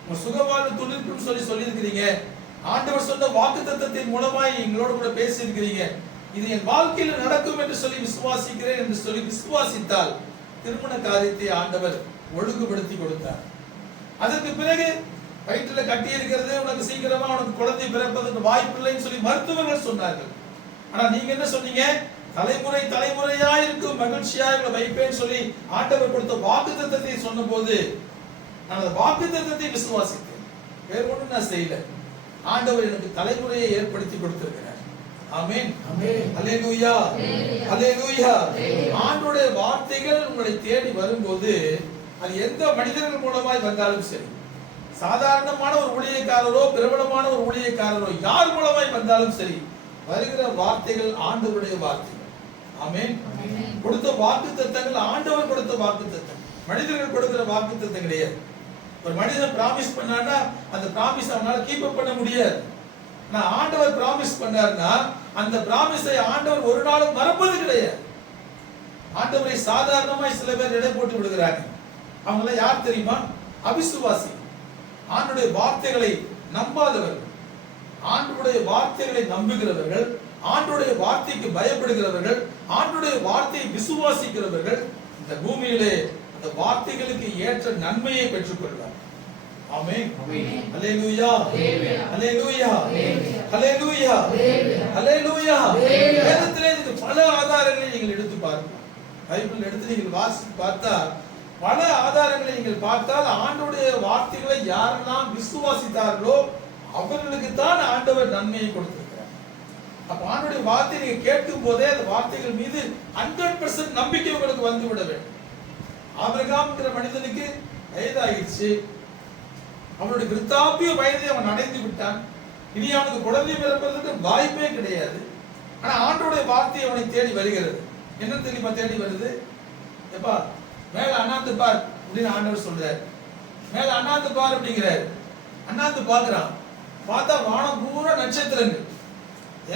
உங்க சுகவாழ்வு துணிப்புன்னு சொல்லி இருக்கிறீங்க. ஆண்டவர் சொன்ன வாக்குத்தத்தத்தின் மூலமாய் எங்களோட கூட பேசி இருக்கிறீங்க. இது என் வாழ்க்கையில் நடக்கும் என்று சொல்லி விசுவாசிக்கிறேன் என்று சொல்லி விசுவாசித்தால் திருமண காரியத்தை ஆண்டவர் ஒழுங்குபடுத்தி கொடுத்தார். அதற்கு பிறகு வயிற்றில் கட்டி இருக்கிறது, உனக்கு சீக்கிரமா உனக்கு குழந்தை பிறப்பதற்கு வாய்ப்பில்லைன்னு சொல்லி மருத்துவர்கள் சொன்னார்கள். ஆனா நீங்க என்ன சொன்னீங்க? தலைமுறை தலைமுறையா இருக்கும் மகிழ்ச்சியா இவங்களை வைப்பேன்னு சொல்லி ஆண்டவர் கொடுத்த வாக்குத்தத்தத்தை சொன்ன போது நான் அந்த வாக்குத்தத்தத்தை விசுவாசித்தேன். வேற ஒன்றும் நான் செய்யல. ஆண்டவர் எனக்கு தலைமுறையை ஏற்படுத்தி கொடுத்திருக்கிறார். ஆமென். அல்லேலூயா. அல்லேலூயா. ஆண்டவருடைய வார்த்தைகள் உங்களை தேடி வரும்போது அது எந்த மனிதர்கள் மூலமாய் வந்தாலும் சரி, சாதாரணமான ஒரு ஊழியக்காரரோ பிரபலமான ஒரு ஊழியக்காரரோ யார் மூலமாய் வந்தாலும் சரி, வருகிற வார்த்தைகள் ஆண்டவருடைய வார்த்தைகள். ஆமென். கொடுத்த வாக்குத்தத்தங்கள் ஆண்டவர் கொடுத்த வாக்குத்தத்தம், மனிதர்கள் கொடுக்கிற வாக்குத்தத்தம் கிடையாது. ஒரு மனிதன் பிராமிஸ் பண்ணான்னா அந்த பிராமிஸ் அவனால கீப் அப் பண்ண முடியாது. ஆனா ஆண்டவர் பிராமிஸ் பண்ணாருன்னா அந்த பிராமிஸை ஆண்டவர் ஒரு நாளும் மறப்பது கிடையாது. ஆண்டவரை சாதாரணமாய் சில பேர் எடை போட்டு விடுகிறாங்க. அவங்க யார் தெரியுமா? அவிசுவாசி, ஆண்டவருடைய வார்த்தைகளை நம்பாதவர்கள். ஆண்டவருடைய வார்த்தைகளை நம்புகிறவர்கள், ஆண்டவருடைய வார்த்தைக்கு பயப்படுகிறவர்கள், ஆண்டவருடைய வார்த்தையை விசுவாசிக்கிறவர்கள் இந்த பூமியிலே அந்த வார்த்தைகளுக்கு ஏற்ற நன்மையை பெற்றுக் கொள்வார். ஆமென். அல்லேலூயா. அல்லேலூயா. அல்லேலூயா. அல்லேலூயா. வேதத்திலே இதுக்கு பல ஆதாரங்களை நீங்கள் எடுத்து பாருங்கள். பைபிள் எடுத்து நீங்கள் வாசித்து பார்த்தா பல ஆதாரங்களை நீங்கள் பார்த்தால் ஆண்டவருடைய வார்த்தைகளை யாரெல்லாம் விசுவாசித்தார்களோ அவர்களுக்கு தான் ஆண்டவர் நன்மையை கொடுத்திருக்கிறார். அப்ப ஆண்டவருடைய வார்த்தையை நீங்க கேட்கும் போதே அந்த வார்த்தைகள் மீது 100% நம்பிக்கை உங்களுக்கு வந்து விட வேண்டும். ஆபிரகாம்ங்கிற மனிதனுக்கு வயதாயிடுச்சு, அவனுடைய விருத்தாப்பிய வயதை அவன் அடைந்து விட்டான். இனி அவனுக்கு குழந்தை பிறப்பதற்கு வாய்ப்பே கிடையாது. ஆனா ஆண்டவருடைய வார்த்தை அவனை தேடி வருகிறது. என்ன தெரியுமா தேடி வருது? எப்பா மேல அண்ணாந்து பார் அப்படின்னு ஆண்டவர் சொல்றாரு. மேல அண்ணாந்து பார் அப்படிங்கிறாரு. அண்ணாந்து பாக்குறான். பார்த்தா வானம் பூரா நட்சத்திரங்கள்,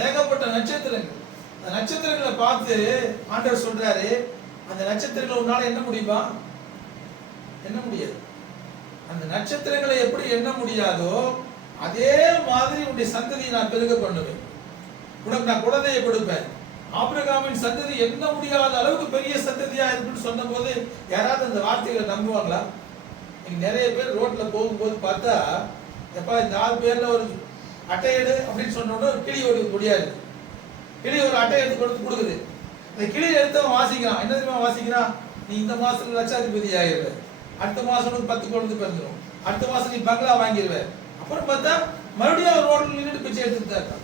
ஏகப்பட்ட நட்சத்திரங்கள். அந்த நட்சத்திரங்களை பார்த்து ஆண்டவர் சொல்றாரு, அந்த நட்சத்திரங்களை உன்னால என்ன முடியுமா? என்ன முடியாது. அந்த நட்சத்திரங்களை எப்படி எண்ண முடியாதோ அதே மாதிரி உன்னுடைய சந்ததியை நான் பெருக பண்ணுவேன், உனக்கு நான் குழந்தையை கொடுப்பேன். ஆபிரகாமின் சந்ததி எண்ண முடியாத அளவுக்கு பெரிய சந்ததியா இருக்குன்னு சொன்ன போது யாராவது அந்த வார்த்தைகளை நம்புவாங்களா? நீங்க நிறைய பேர் ரோட்ல போகும்போது பார்த்தா, எப்பா இந்த 4 பேர்ல ஒரு அட்டை எடு அப்படின்னு சொன்னோட கிளி ஓடி முடியாது. கிளி ஒரு அட்டை எடுத்து கொடுக்குது. அந்த கிளி எடுத்தவன் வாசிக்கிறான். என்ன தெரியுமா வாசிக்கிறான்? நீ இந்த மாசத்துல லட்சாதிபதி ஆகிருவ, அடுத்த மாசம் உனக்கு 10 குழந்தை பிறந்துடும், அடுத்த மாசம் நீ பங்களா வாங்கிடுவ. அப்புறம் பார்த்தா மறுபடியும் ஒரு ரோட்ல நின்றுட்டு பிச்சை எடுத்துட்டு தான் இருக்கான்.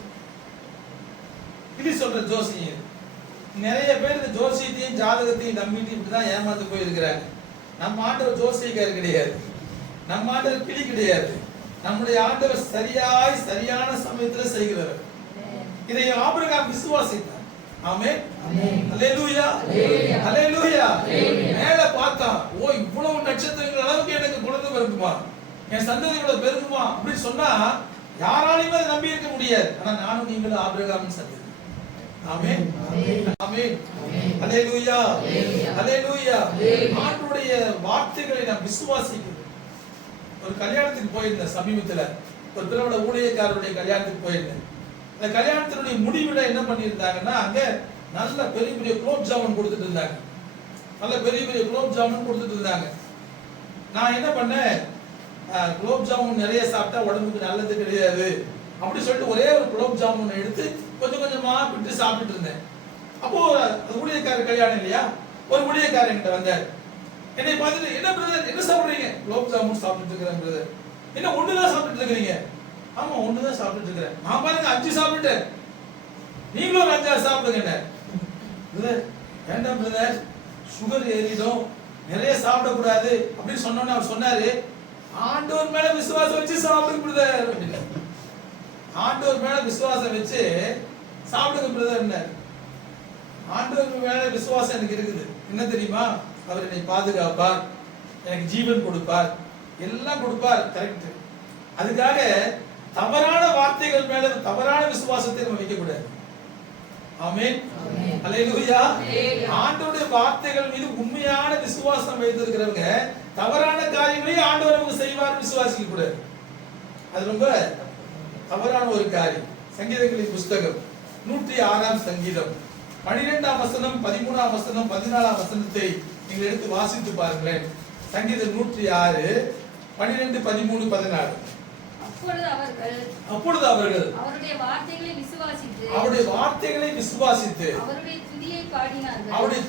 கிளி சொல்ற ஜோசியம். நிறைய பேர் இந்த ஜோசியத்தையும் ஜாதகத்தையும் நம்பிட்டு இப்படிதான் ஏமாந்து போயிருக்கிறாங்க. நம்ம ஆண்டவர் ஜோசியக்காரர் கிடையாது, நம்ம ஆண்டவர் கிளி கிடையாது. நம்முடைய ஆண்டவர் சரியாய் சரியான சமயத்துல செய்கிறவர். இதை ஆபிரகாம் விசுவாசித்தார். ஆமென். அல்லேலூயா. அல்லேலூயா. மேல பார்த்தா, ஓ இவ்வளவு நட்சத்திரங்கள் அளவுக்கு எனக்கு குழந்தை பிறக்குமா, என் சந்ததி இவ்வளவு பெருகுமா அப்படின்னு சொன்னா யாராலையுமே அதை நம்பி இருக்க முடியாது. ஆனா நானும் நீங்களும் ஆபிரகாமின் சந்ததி. ஆமென். ஆமென். அல்லேலூயா. அல்லேலூயா. ஆண்டவருடைய வார்த்தைகளை நாம் விசுவாசிக்கிறோம். ஒரு கல்யாணத்துக்கு போயிருந்தேன் சமீபத்துல, ஒரு பிரபல ஊழியக்காரருடைய கல்யாணத்துக்கு போயிருந்தேன். அந்த கல்யாணத்தினுடைய முடிவுல என்ன பண்ணியிருந்தாங்கன்னா, அங்க நல்ல பெரிய பெரிய குலோப் ஜாமுன் கொடுத்துட்டு இருந்தாங்க. நல்ல பெரிய பெரிய குலோப் ஜாமுன் கொடுத்துட்டு இருந்தாங்க. நான் என்ன பண்ணேன், குலோப் ஜாமுன் நிறைய சாப்பிட்டா உடம்புக்கு நல்லது கிடையாது அப்படி சொல்லிட்டு ஒரே ஒரு குலோப் ஜாமுன் எடுத்து கொஞ்சம் கொஞ்சமா விட்டு சாப்பிட்டு இருந்தேன். அப்போ ஊழியக்காரர் கல்யாணம் இல்லையா, ஒரு ஊழியக்காரர் என்கிட்ட வந்தார். என்னை பார்த்துட்டு, என்ன பிரதர் என்ன சாப்பிடுறீங்க? குலோப் ஜாமுன் சாப்பிட்டு இருக்கிறேன் பிரதர். என்ன ஒண்ணுதான் சாப்பிட்டு இருக்கிறீங்க? ஆமா ஒண்ணுதான் சாப்பிட்டு இருக்கிறேன். நான் பாருங்க 5 சாப்பிட்டேன், நீங்களும் ஒரு 5 சாப்பிடுங்க. பிரதர் வேண்டாம் பிரதர், சுகர் ஏறிடும், நிறைய சாப்பிடக்கூடாது அப்படின்னு சொன்னோன்னு அவர் சொன்னாரு, ஆண்டவர் மேல விசுவாசம் வச்சு சாப்பிடுங்க பிரதர் அப்படின்னு. ஆண்டவர் மேல விசுவாசம் வச்சு சாப்பிடுங்க பிரதர். ஆண்டவர் மேல விசுவாசம் எனக்கு இருக்குது. என்ன தெரியுமா? அவர் என்னை பாதுகாப்பார், எனக்கு ஜீவன் கொடுப்பார், எல்லாம் கொடுப்பார். கரெக்ட். அதுக்காக தவறான வார்த்தைகள் மேல தவறான விசுவாசத்தை நம்ம வைக்க கூடாது. ஆமென். அல்லேலூயா. ஆண்டவருடைய வார்த்தைகள் மீது உண்மையான விசுவாசம் வைத்திருக்கிறவங்க தவறான காரியங்களையும் ஆண்டவர் நமக்கு செய்வார் விசுவாசிக்க கூடாது. அது ரொம்ப தவறான ஒரு காரியம். சங்கீதங்களின் புஸ்தகம் 106ஆம் சங்கீதம் 12ஆம் வசனம், 13ஆம் வசனம், 14ஆம் வசனத்தை நீங்கள் எடுத்து வாசித்து பாருங்களேன். சங்கீதம் 106 12, 13, 14. அப்பொழுது அவர்கள் அவருடைய வார்த்தைகளை விசுவாசித்து அவருடைய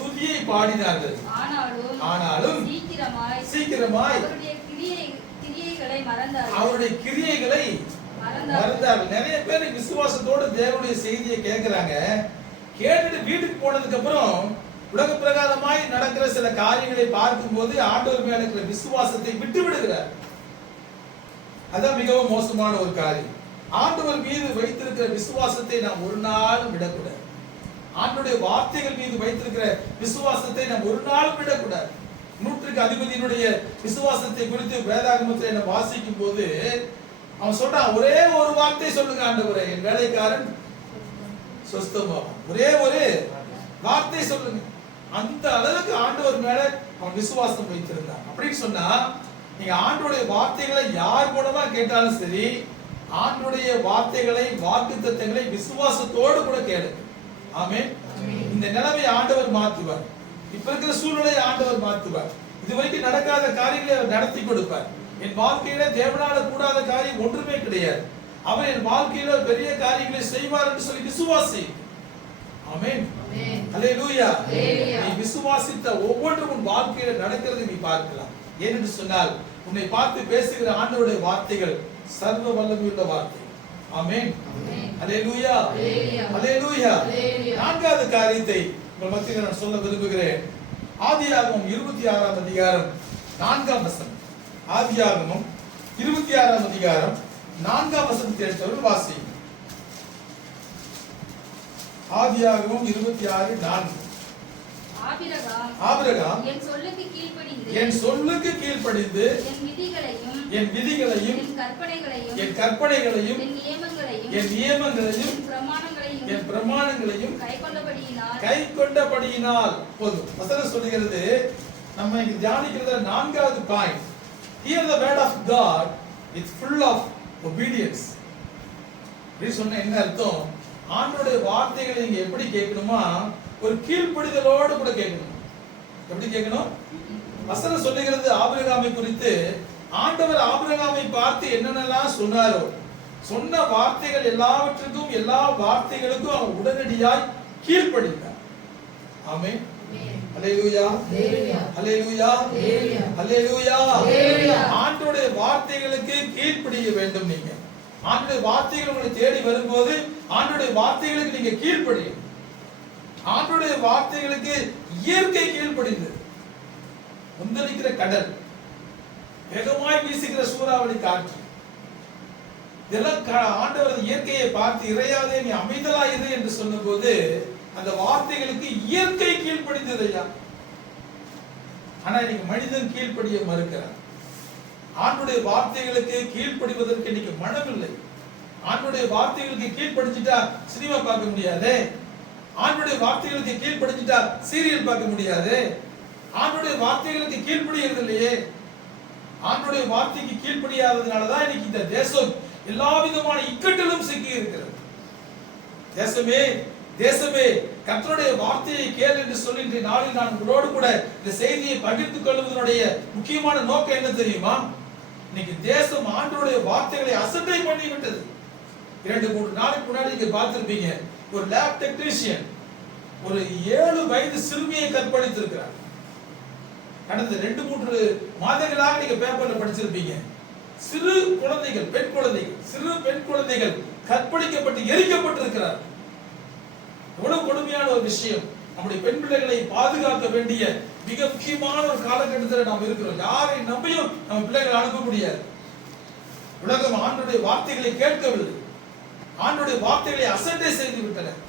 துதியை பாடினார்கள். ஆனாலும் சீக்கிரமாய் அவருடைய கிரியைகளை மறந்தார்கள். நிறைய பேர் விசுவாசத்தோடு தேவனுடைய செய்தியை கேட்கிறாங்க. கேட்டுட்டு வீட்டுக்கு போனதுக்கு அப்புறம் உலக பிரகாரமாய் நடக்கிற சில காரியங்களை பார்க்கும்போது ஆண்டவர் மேல இருக்கிற விசுவாசத்தை விட்டு விடுகிறார். அதான் மிகவும் மோசமான ஒரு காரியம். ஆண்டவர் மீது வைத்திருக்கிற விசுவாசத்தை நாம் ஒரு நாளும் விடக்கூடாது. ஆண்டவருடைய வார்த்தைகள் மீது வைத்திருக்கிற விசுவாசத்தை நாம் ஒரு நாளும் விடக்கூடாது. 100க்கு அதிபதியினுடைய விசுவாசத்தை குறித்து வேதாகமத்தை நாம் வாசிக்கும் போது அவன் சொல்றான், ஒரே ஒரு வார்த்தை சொல்லுங்க ஆண்டவரே, என் வேலைக்காரன் சொஸ்தமாகும். ஒரே ஒரு வார்த்தை சொல்லுங்க. அந்த அளவுக்கு ஆண்டவர் மேல அவன் விசுவாசம் வைத்திருந்தான். அப்படின்னு சொன்னா நீங்க ஆண்டவருடைய வார்த்தைகளை யார் மூலமா கேட்டாலும் சரி, ஆண்டவருடைய வார்த்தைகளை, வாக்குத்தத்தங்களை விசுவாசத்தோடு கூட கேளுங்க. ஆமென். இந்த நிலைமையை ஆண்டவர் மாற்றுவார். இப்ப இருக்கிற சூழ்நிலையை ஆண்டவர் மாற்றுவார். இதுவரைக்கும் நடக்காத காரியங்களை அவர் நடத்தி கொடுப்பார். என் வாழ்க்கையில தேவனால கூடாத காரியம் ஒன்றுமே கிடையாது. அவர் என் வாழ்க்கையில பெரிய காரியங்களை செய்வார் என்று சொல்லி விசுவாசி. ஆமென். அல்லேலூயா. நீ விசுவாசித்த ஒவ்வொன்றும் உன் வாழ்க்கையில நடக்கிறது நீ பார்க்கலாம். ஏனென்று சொன்னால் உன்னை பார்த்து பேசுகிற ஆண்டவருடைய வார்த்தைகள் சர்வ வல்லமையுள்ள வார்த்தை. ஆமென். அல்லேலூயா. அல்லேலூயா. நான்காவது காரியத்தை உங்கள் மத்தியில் நான் சொல்ல விரும்புகிறேன். ஆதியாகமம் 26ஆம் அதிகாரம் 4ஆம் வசனம். ஆதியாகமம் 26ஆம் அதிகாரம் 4ஆம் வசனத்தை எடுத்தவர்கள் வாசிங்க. ஆதியாகமம் 26:4. ஆபிரகாம் என் சொல்லுக்கு கீழ்ப்படிந்து என் விதிகளையும் என் கற்பனைகளையும் என் நியமங்களையும் என் பிரமாணங்களையும் கைக்கொண்டபடியினால். போதும். வசனம் சொல்லுகிறது, நம்ம இங்க தியானிக்கிறது நான்காவது point. Hear the word of God with full of obedience. அப்படி சொன்ன என்ன அர்த்தம்? ஆண்டவருடைய வார்த்தைகளை நீங்க எப்படி கேட்கணுமா, ஒரு கீழ்ப்படிதலோடு கூட கேட்கணும். எப்படி கேட்கணும்? வசனம் சொல்லுகிறது ஆபிரகாமை குறித்து, ஆண்டவர் ஆபிரகாமை பார்த்து என்னென்னலாம் சொன்னாரோ, சொன்ன வார்த்தைகள் எல்லாவற்றுக்கும், எல்லா வார்த்தைகளுக்கும் அவர் உடனடியாய் கீழ்ப்படிந்தார். ஆமென். அல்லேலூயா. அல்லேலூயா. அல்லேலூயா. ஆண்டவருடைய வார்த்தைகளுக்கு கீழ்ப்படிய வேண்டும். நீங்க ஆண்டவருடைய வார்த்தைகள் உங்களை தேடி வரும்போது ஆண்டவருடைய வார்த்தைகளுக்கு நீங்க கீழ்ப்படியும். ஆண்டவருடைய வார்த்தைகளுக்கு இயற்கை கீழ்ப்படிந்தது. முந்தளிக்கிற கடல், வேகமாய் வீசுகிற சூறாவளி காற்று, இதெல்லாம் ஆண்டவர் இயற்கையை பார்த்து இறையாதே நீ அமைதலா இரு என்று சொன்னபோது அந்த வார்த்தைகளுக்கு இயற்கை கீழ்ப்படிந்தது ஐயா. ஆனா இன்னைக்கு மனிதன் கீழ்ப்படிய மறுக்கிறார். ஆண்டவருடைய வார்த்தைகளுக்கு கீழ்ப்படிவதற்கு இன்னைக்கு மனம் இல்லை. ஆண்டவருடைய வார்த்தைகளுக்கு கீழ்ப்படிஞ்சிட்டா சினிமா பார்க்க முடியாது. ஆண்டவருடைய வார்த்தைகளுக்கு கீழ்ப்படிஞ்சிட்டா சீரியல் பார்க்க முடியாது. ஆண்டவருடைய வார்த்தைகளுக்கு கீழ்ப்படிகிறது இல்லையே. ஆண்டவருடைய வார்த்தைக்கு கீழ்ப்படியாததுனாலதான் இன்னைக்கு இந்த தேசம் எல்லா விதமான இக்கட்டிலும் சிக்கி இருக்கிறது. தேசமே தேசமே கர்த்தருடைய வார்த்தையை கேள் என்று சொல்லி இன்றைய நாளில் நான் உங்களோடு கூட இந்த செய்தியை பகிர்ந்து கொள்வதனுடைய முக்கியமான நோக்கம் என்ன தெரியுமா? இன்னைக்கு தேசம் ஆண்டவருடைய வார்த்தைகளை அசட்டை பண்ணி விட்டது. 2-3 நாளைக்கு முன்னாடி நீங்க பார்த்திருப்பீங்க, ஒரு லேப் டெக்னீஷியன் ஒரு 7 வயது சிறுமியை கற்பழித்திருக்கிறார். கடந்த 2-3 மாதங்களாக நீங்க பேப்பர்ல படிச்சிருப்பீங்க. சிறு குழந்தைகள், பெண் குழந்தைகள், சிறு பெண் குழந்தைகள் கற்பழிக்கப்பட்டு எரிக்கப்பட்டிருக்கிறார். எவ்வளவு கொடுமையான ஒரு விஷயம். நம்முடைய பெண் பிள்ளைகளை பாதுகாக்க வேண்டிய மிக முக்கியமான ஒரு காலகட்டத்தில் நாம் இருக்கிறோம். யாரை நம்பியும் நம்ம பிள்ளைகளை அனுப்ப முடியாது. உலகம் ஆண்டவருடைய வார்த்தைகளை கேட்கவில்லை. ஆண்டவருடைய வார்த்தைகளை அசட்டை செய்து விட்டனர்.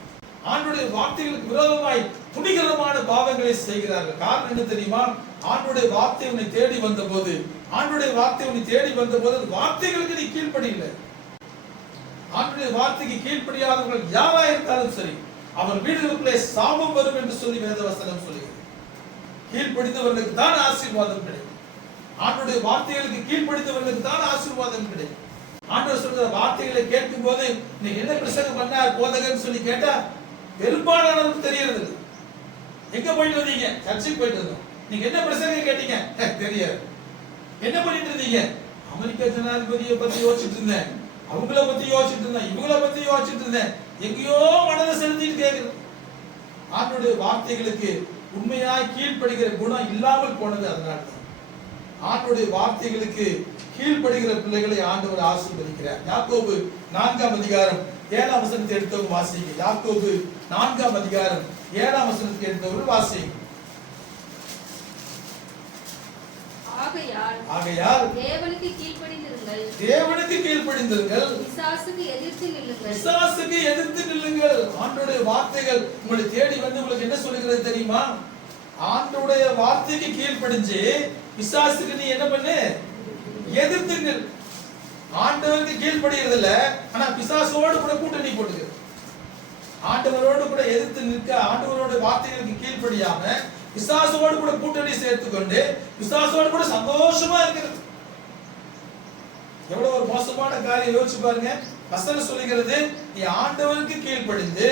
ஆண்டவருடைய வார்த்தைகளுக்கு விரோதமாய் துணிகரமான பாவங்களை செய்கிறார்கள். காரணம் என்ன தெரியுமா? ஆண்டவருடைய வார்த்தை உன்னை தேடி வந்தபோது, ஆண்டவருடைய வார்த்தை உன்னை தேடி வந்தபோது அந்த வார்த்தைகளுக்கு நீ கீழ்ப்படியல. ஆண்டவருடைய வார்த்தைக்கு கீழ்ப்படியாதவர்கள் யாரா இருந்தாலும் சரி, அவர் வீடுகளுக்குள்ளே சாபம் வரும் என்று சொல்லி வேதவசனம் சொல்லுகிறது. கீழ்ப்படிந்தவர்களுக்கு தான் ஆசீர்வாதம் கிடைக்கும். ஆண்டவருடைய வார்த்தைகளுக்கு கீழ்ப்படிந்தவர்களுக்கு தான் ஆசீர்வாதம் கிடைக்கும். ஆண்டவர் சொல்ற வார்த்தைகளை கேட்கும் போது நீ என்ன பிரசங்கம் பண்ணார் போதகன்னு சொல்லி கேட்டா பெரும்பாலானவருக்கு தெரியறது. எங்க போயிட்டு வந்தீங்க? சர்ச்சுக்கு போயிட்டு வந்தோம். நீங்க என்ன பிரசங்கம் கேட்டீங்க? தெரியாது. என்ன பண்ணிட்டு இருந்தீங்க? அமெரிக்க ஜனாதிபதியை பத்தி யோசிச்சுட்டு இருந்தேன், அவங்கள பத்தி யோசிச்சுட்டு இருந்தேன், இவங்கள பத்தி யோசிச்சுட்டு இருந்தேன். எங்கேயோ மனதை செலுத்திட்டு கேட்கிறது. ஆண்டவருடைய வார்த்தைகளுக்கு உண்மையாய் கீழ்ப்படுகிற குணம் இல்லாமல் போனது அதனால்தான். ஆண்டவருடைய வார்த்தைகளுக்கு கீழ்ப்படுகிற பிள்ளைகளை ஆண்டவர் ஆசீர்வதிக்கிறார். யாக்கோபு 4ஆம் அதிகாரம் 7ஆம் வசனத்தை எடுத்தவங்க வாசிங்க. யாக்கோபு 4ஆம் அதிகாரம் 7ஆம் வசனத்தை எடுத்தவர்கள் வாசிங்க. ஆகையால் தேவனுக்கு கீழ்ப்படிந்திருங்கள், தேவனுக்கு கீழ்ப்படிந்திருங்கள், பிசாசுக்கு எதிர்த்து நில்லுங்கள், பிசாசுக்கு எதிர்த்து நில்லுங்கள். ஆண்டவருடைய வார்த்தைகள் உங்களை தேடி வந்து உங்களுக்கு என்ன சொல்லுகிறது தெரியுமா? ஆண்டவருடைய வார்த்தைக்கு கீழ்ப்படிஞ்சு பிசாசுக்கு நீ என்ன பண்ணு? எதிர்த்து நில். ஆண்டவருக்கு கீழ்ப்படியறது இல்ல, ஆனா பிசாசோடு கூட கூட்டணி போட்டுக்க. ஆண்டவரோடு கூட எதிர்த்து நிற்க, ஆண்டவரோட வார்த்தைகளுக்கு கீழ்ப்படியாம பிசாசோடு கூட கூட்டணி சேர்த்துக்கொண்டு பிசாசோடு கூட சந்தோஷமா இருக்கிறது எவ்வளவு ஒரு மோசமான காரியம். யோசிச்சு பாருங்க. வசனம் சொல்லுகிறது, நீ ஆண்டவருக்கு கீழ்ப்படிந்து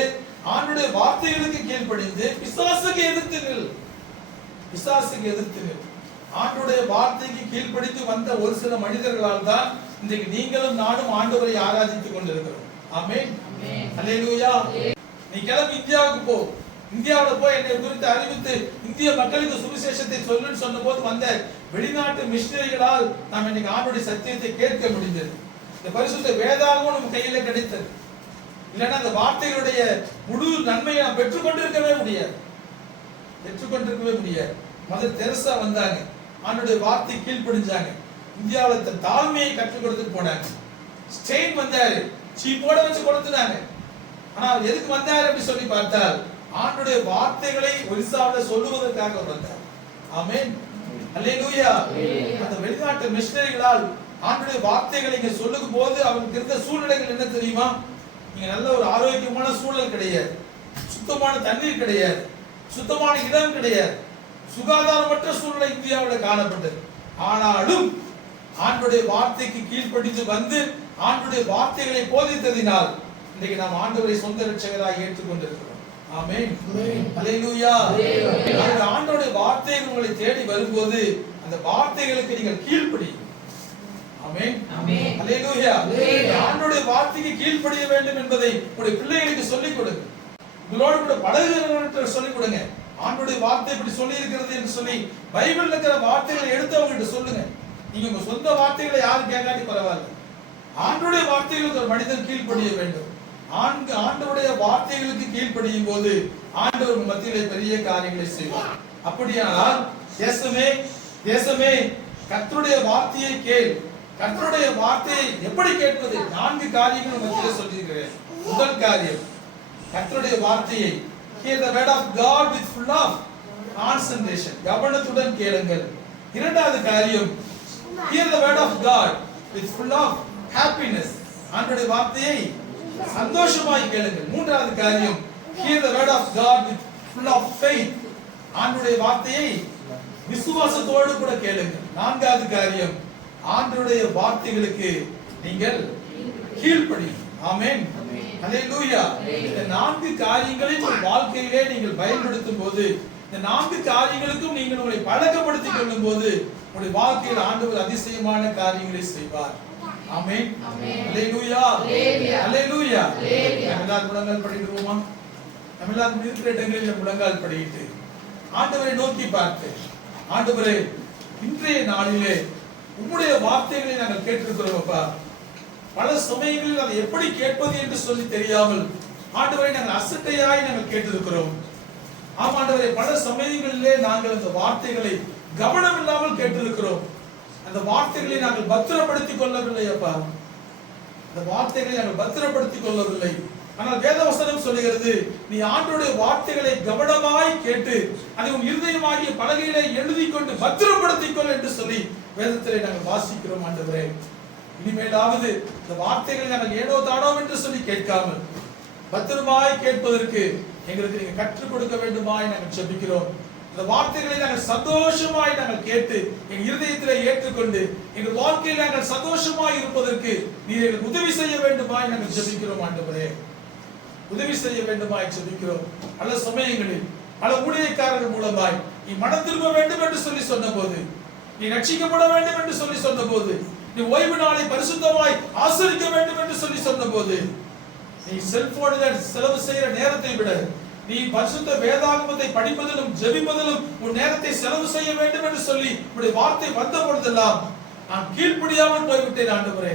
ஆண்டவருடைய வார்த்தைகளுக்கு கீழ்ப்படிந்து பிசாசுக்கு எதிர்த்து நில். பிசாசுக்கு எதிர்த்து நில். ஆண்டவருடைய வார்த்தைக்கு கீழ்ப்படிந்து வந்த ஒரு சில மனிதர்களால் தான் இன்றைக்கு நீங்களும் நானும் ஆண்டவரை ஆராதித்துக் கொண்டிருக்கிறோம். ஆமென். அல்லேலூயா. நீ கிளம்பி இந்தியாவுக்கு போ. இந்தியாவுல போய் என்னை குறித்து அறிவித்து இந்திய மக்களுக்கு சுவிசேஷத்தை சொல்லுன்னு சொன்னபோது வந்த வெளிநாட்டு மிஷனரிகளால் நாம் இன்னைக்கு ஆண்டவருடைய சத்தியத்தை கேட்க முடிந்தது. இந்த பரிசுத்த வேதாகமும் நம்ம கையில கிடைத்தது. இல்லைன்னா அந்த வார்த்தைகளுடைய முழு நன்மையை நாம் பெற்றுக்கொண்டிருக்கவே முடியாது. பெற்றுக்கொண்டிருக்கவே முடியாது. மதர் தெரசா வந்தாங்க, ஆண்டவருடைய வார்த்தை கீழ்ப்படிஞ்சாங்க, இந்தியாவில் தன் தாழ்மையை கற்றுக் கொடுத்துட்டு போனாங்க. ஸ்டெயின் வந்தாரு, சீப்போட வச்சு கொடுத்துனாங்க. ஆனா அவர் எதுக்கு வந்தாரு அப்படி சொல்லி பார்த்தால் ஆண்டவருடைய வார்த்தைகளை ஒரிசாவில் சொல்லுவதற்காக வந்தார். ஆமென். அல்லேலூயா. அந்த வெளிநாட்டு மிஷனரிகளால் ஆண்டவருடைய வார்த்தைகளை இங்க சொல்லும் போது அவங்களுக்கு இருந்த சூழ்நிலைகள் என்ன தெரியுமா? இங்க நல்ல ஒரு ஆரோக்கியமான சூழல் கிடையாது, சுத்தமான தண்ணீர் கிடையாது, சுத்தமான இடம் கிடையாது, சுகாதாரமற்ற சூழ்நிலை இந்தியாவில் காணப்பட்டது. ஆனாலும் ஆண்டவருடைய வார்த்தைக்கு கீழ்ப்படிந்து வந்து ஆண்டவருடைய வார்த்தைகளை போதித்ததினால் இன்றைக்கு நாம் ஆண்டவரை சொந்த இரட்சகராக ஏற்றுக்கொண்டிருக்கிறோம். ஆமென். அல்லேலூயா. ஆண்டவருடைய வார்த்தைகள் உங்களை தேடி வரும்போது அந்த வார்த்தைகளுக்கு நீங்கள் கீழ்ப்படியுங்கள். ஆமென். அல்லேலூயா. ஆண்டவருடைய வார்த்தைக்கு கீழ்ப்படிய வேண்டும் என்பதை உங்களுடைய பிள்ளைகளுக்கு சொல்லிக் கொடுங்க. உங்களோடு கூட பழகுகிறவர்களுக்கு சொல்லிக் கொடுங்க. ஆண்டவருடைய வார்த்தை இப்படி சொல்லி இருக்கிறது என்று சொல்லி பைபிள்ல இருக்கிற வார்த்தைகளை எடுத்து அவங்ககிட்ட சொல்லுங்க. நீங்க உங்க சொந்த வார்த்தைகளை யாரும் கேட்காட்டி பரவாயில்ல. ஆண்டவருடைய வார்த்தைகளுக்கு ஒரு மனிதன் கீழ்ப்படிய வேண்டும். ஆண்டவருடைய வார்த்தைகளுக்கு கீழ்ப்படியும் போது ஆண்டவர் மத்தியிலே பெரிய காரியங்களை செய்வார். அப்படியானால் தேசமே கர்த்தருடைய வார்த்தையை கேள். கர்த்தருடைய வார்த்தையை எப்படி கேட்பது? 4 காரியங்கள் மத்தியிலே சொல்லியிருக்கிறேன். முதல் காரியம், கர்த்தருடைய வார்த்தையை hear the word of God with full of concentration, கவனத்துடன் கேளுங்கள். இரண்டாவது காரியம், hear the word of God with full of happiness, ஆண்டவருடைய வார்த்தையை சந்தோஷமாய் கேளுங்கள். மூன்றாவது காரியம், hear the word of God with full of faith, ஆண்டவருடைய வார்த்தையை விசுவாசத்தோடு கூட கேளுங்கள். நான்காவது காரியம், ஆண்டவருடைய வார்த்தைகளுக்கு நீங்கள் கீழ்ப்படியுங்கள். ஆமென். அல்லேலூயா. இந்த 4 காரியங்களை உங்கள் வாழ்க்கையிலே நீங்கள் பயன்படுத்தும் போது, இந்த 4 காரியங்களுக்கும் நீங்கள் உங்களை பழக்கப்படுத்திக் கொள்ளும் போது உங்களுடைய வாழ்க்கையில் ஆண்டவர் அதிசயமான காரியங்களை செய்வார். ஆமென். அல்லேலூயா. அல்லேலூயா. எல்லாரும் முழங்கால் படிக்கிறோமா? நம்ம எல்லாரும் இருக்கிற இடங்களில் முழங்கால் படிட்டு ஆண்டவரை நோக்கி பார்த்து, ஆண்டவரே, இன்றைய நாளிலே உம்முடைய வார்த்தைகளை நாங்கள் கேட்டிருக்கிறோம் அப்பா. பல சமயங்களில் அதை எப்படி கேட்பது என்று சொல்லி தெரியாமல் ஆண்டவரை நாங்கள் அசட்டையாய் நாங்கள் கேட்டிருக்கிறோம். ஆம் ஆண்டவரே, பல சமயங்களிலே நாங்கள் அந்த வார்த்தைகளை கவனம் இல்லாமல் கேட்டிருக்கிறோம். அந்த வார்த்தைகளை நாங்கள் பத்திரப்படுத்திக் கொள்ளவில்லை அப்பா. அந்த வார்த்தைகளை நாங்கள் பத்திரப்படுத்திக் கொள்ளவில்லை. ஆனால் வேதவசனம் சொல்லுகிறது, நீ ஆண்டவருடைய வார்த்தைகளை கவனமாய் கேட்டு அதை உன் இருதயமாகிய பலகையிலே எழுதி கொண்டு பத்திரப்படுத்திக் கொள் என்று சொல்லி வேதத்திலே நாங்கள் வாசிக்கிறோம். ஆண்டவரே, இனிமேலாவது இந்த வார்த்தைகளை நாங்கள் ஏனோ தானோ என்று சொல்லி கேட்காமல் பத்திரமாய் கேட்பதற்கு எங்களுக்கு நீங்க கற்றுக் கொடுக்க வேண்டுமாய் நாங்கள் ஜெபிக்கிறோம். இந்த வார்த்தைகளை நாங்கள் சந்தோஷமாய் நாங்கள் கேட்டு எங்கள் இருதயத்திலே ஏற்றுக்கொண்டு எங்கள் வாழ்க்கையில் நாங்கள் சந்தோஷமாய் இருப்பதற்கு நீர் எங்களுக்கு உதவி செய்ய வேண்டுமாய் நாங்கள் ஜெபிக்கிறோம். ஆண்டவரே, உதவி செய்ய வேண்டுமாய் ஜெபிக்கிறோம். பல சமயங்களில் பல ஊழியக்காரர்கள் மூலமாய் நீ மனம் திரும்ப வேண்டும் என்று சொல்லி சொன்னபோது, நீ ரட்சிக்கப்பட வேண்டும் என்று சொல்லி சொன்னபோது, நீ ஓய்வு நாளை பரிசுத்தமாய் ஆசரிக்க வேண்டும் என்று சொல்லி சொன்னபோது, நீ செல்போனில் செலவு செய்கிற நேரத்தை விட நீ பரிசுத்த வேதாகமத்தை படிப்பதிலும் ஜெபிப்பதிலும் உன் நேரத்தை செலவு செய்ய வேண்டும் என்று சொல்லி உன்னுடைய வார்த்தை வந்த பொழுதெல்லாம் நான் கீழ்ப்படியாமல் போய்விட்டேன். ஆண்டவரே,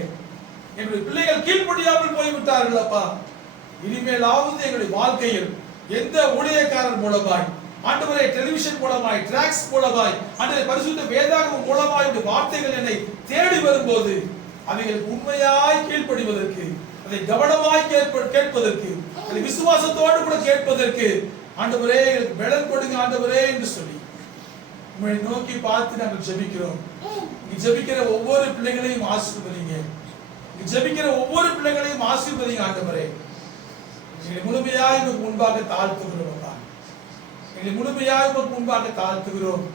எங்களுடைய பிள்ளைகள் கீழ்ப்படியாமல் போய்விட்டார்கள். அப்பா, இனிமேலாவது எங்களுடைய வாழ்க்கையில் எந்த ஊழியக்காரர் மூலமாய், ஆண்டவரே, டெலிவிஷன் மூலமாய், டிராக்ஸ் மூலமாய், ஆண்டவரே, பரிசுத்த வேதாகமம் மூலமாய் உடைய வார்த்தைகள் என்னை தேடி வரும்போது அவைகளுக்கு உண்மையாய் கீழ்ப்படிவதற்கு, அதை கவனமாய் கேட்பதற்கு, அதை விசுவாசத்தோடு கூட கேட்பதற்கு ஆண்டவரே எனக்கு பலன் கொடுங்க ஆண்டவரே என்று சொல்லி உம்மை நோக்கி பார்த்து நாங்கள் ஜெபிக்கிறோம். நீ ஜெபிக்கிற ஒவ்வொரு பிள்ளைகளையும் ஆசீர்வதிங்க. நீ ஜெபிக்கிற ஒவ்வொரு பிள்ளைகளையும் ஆசீர்வதிங்க ஆண்டவரே. எங்களை முழுமையாய் உமக்கு முன்பாக தாழ்த்துகிறோம். அப்பா, எங்களை முழுமையாய் உமக்கு முன்பாக தாழ்த்துகிறோம்.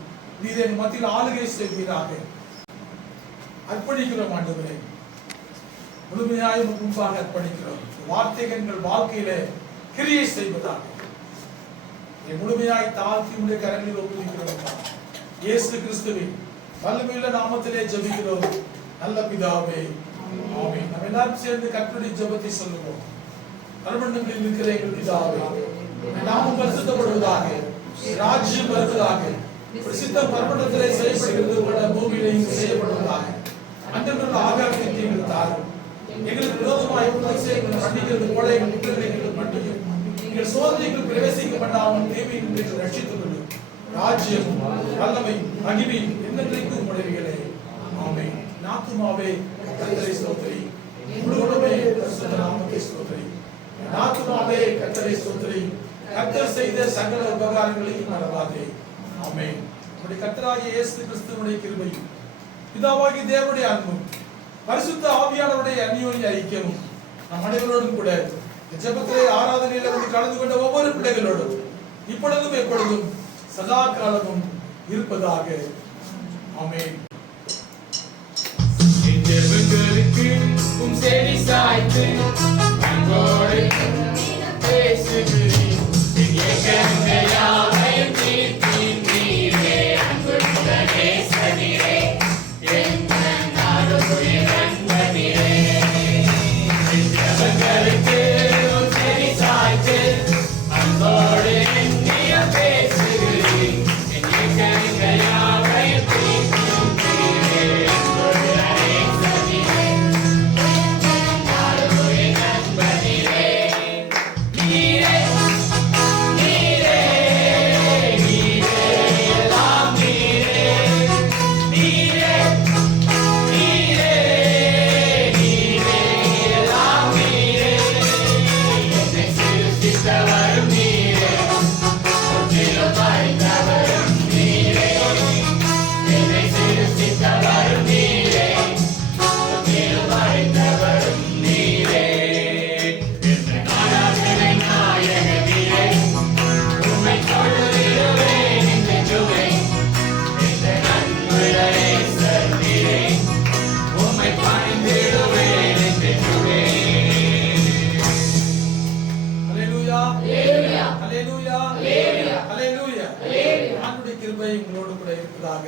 நீர் எங்கள் மத்தியில் ஆளுகை செய்வீராக. அர்ப்பணிக்கிறோம் ஆண்டவரே, முழுமையாய் உமக்கு முன்பாக அர்ப்பணிக்கிறோம். வார்த்தைகள் எங்கள் வாழ்க்கையில கிரியை செய்வதாக முழுமையாய் தாழ்த்தி உடைய கரங்களில் ஒப்புவிக்கிறோம். இயேசு கிறிஸ்துவின் வல்லமையுள்ள நாமத்திலே ஜெபிக்கிறோம் நல்ல பிதாவே, ஆமென். நாம் எல்லாரும் சேர்ந்து கர்த்தருடைய ஜெபத்தை சொல்லுவோம். பரமண்டலங்களில் இருக்கிற எங்கள் பிதாவே, நாமம் பரிசுத்தப்படுவதாக, ராஜ்யம் வருவதாக, சித்தம் பரமண்டலத்திலே செய்யப்படுகிறது போல பூமியிலேயும் செய்யப்படுவதாக. அன்றைய ஆகாரத்தை எங்களுக்கு தாரும். எங்களுக்கு விரோதமாய் எங்களை மன்னிக்கிறது போல எங்கள் குற்றங்களை எங்களுக்கு மன்னியும். எங்கள் சோதனைகள் பிரவேசிக்க பண்ணாமல் தேவையின்றி எங்களை ரட்சித்துக் கொள்ளும். ராஜ்யமும் வல்லமையும் மகிமையும் என்றென்றைக்கும் உம்முடையவைகளே. ஆமென். நாத்துமாவே கர்த்தரை ஸ்தோத்திரி, முழுவதுமே பரிசுத்த நாமத்தை ஸ்தோத்திரி. நாத்துமாவே கர்த்தரை ஸ்தோத்திரி, கர்த்தர் செய்த சகல உபகாரங்களையும் மறவாதே. ஆமென். நம்முடைய கர்த்தராகிய இயேசு கிறிஸ்துவினுடைய கிருபையும் பிதாவாகிய தேவனுடைய அன்பும் பரிசுத்த ஆவியானவருடைய அந்யோன்ய ஐக்கியமும் நம் அனைவரோடும் கூட ஜெபத்திலே ஆராதனையில வந்து கலந்து கொண்ட ஒவ்வொரு பிள்ளைகளோடும் இப்பொழுதும் எப்பொழுதும் சதா காலமும் இருப்பதாக. ஆமென். ஜெபங்களுக்கு உம் செவி சாய்த்து அன்போடு பேசுகிறேன். எங்கள் யாவையும் தீர்க்கின்றீரே, அன்புள்ள நேசரே, எங்கள் நாடுடைய நண்பனே. ஜெபங்களுக்கு உம் செவி சாய்த்து அன்போடு என்னிடம் பேசுகிறேன். எங்கள் யாவையும் தீர்க்கின்றீரே, அன்புள்ள நேசரே, எங்கள் நாடுடைய நண்பனே. நீரே நீரே நீரே எல்லாம் நீரே, நீரே நீரே நீரே எல்லாம் நீரே. என்னை சிருஷ்டித்தவரும் நீரே, முற்றிலும் அறிந்தவரும் நீரே. என்னை சிருஷ்டித்தவரும் நீரே, முற்றிலும் அறிந்தவரும் நீரே. என் ஆராதனை நாயகனே, உம்மை தொழுதிடுவேன் என்றென்றுமே. என் அன்புள்ள நேசரே, உம்மை பணிந்திடுவேன் என்றென்றுமே. ஹல்லேலூயா, ஹல்லேலூயா, ஹல்லேலூயா, ஹல்லேலூயா, ஹல்லேலூயா. ஹல்லேலூயா. ஆண்டவருடைய கிருபை உங்களோடு கூட இருப்பதாக.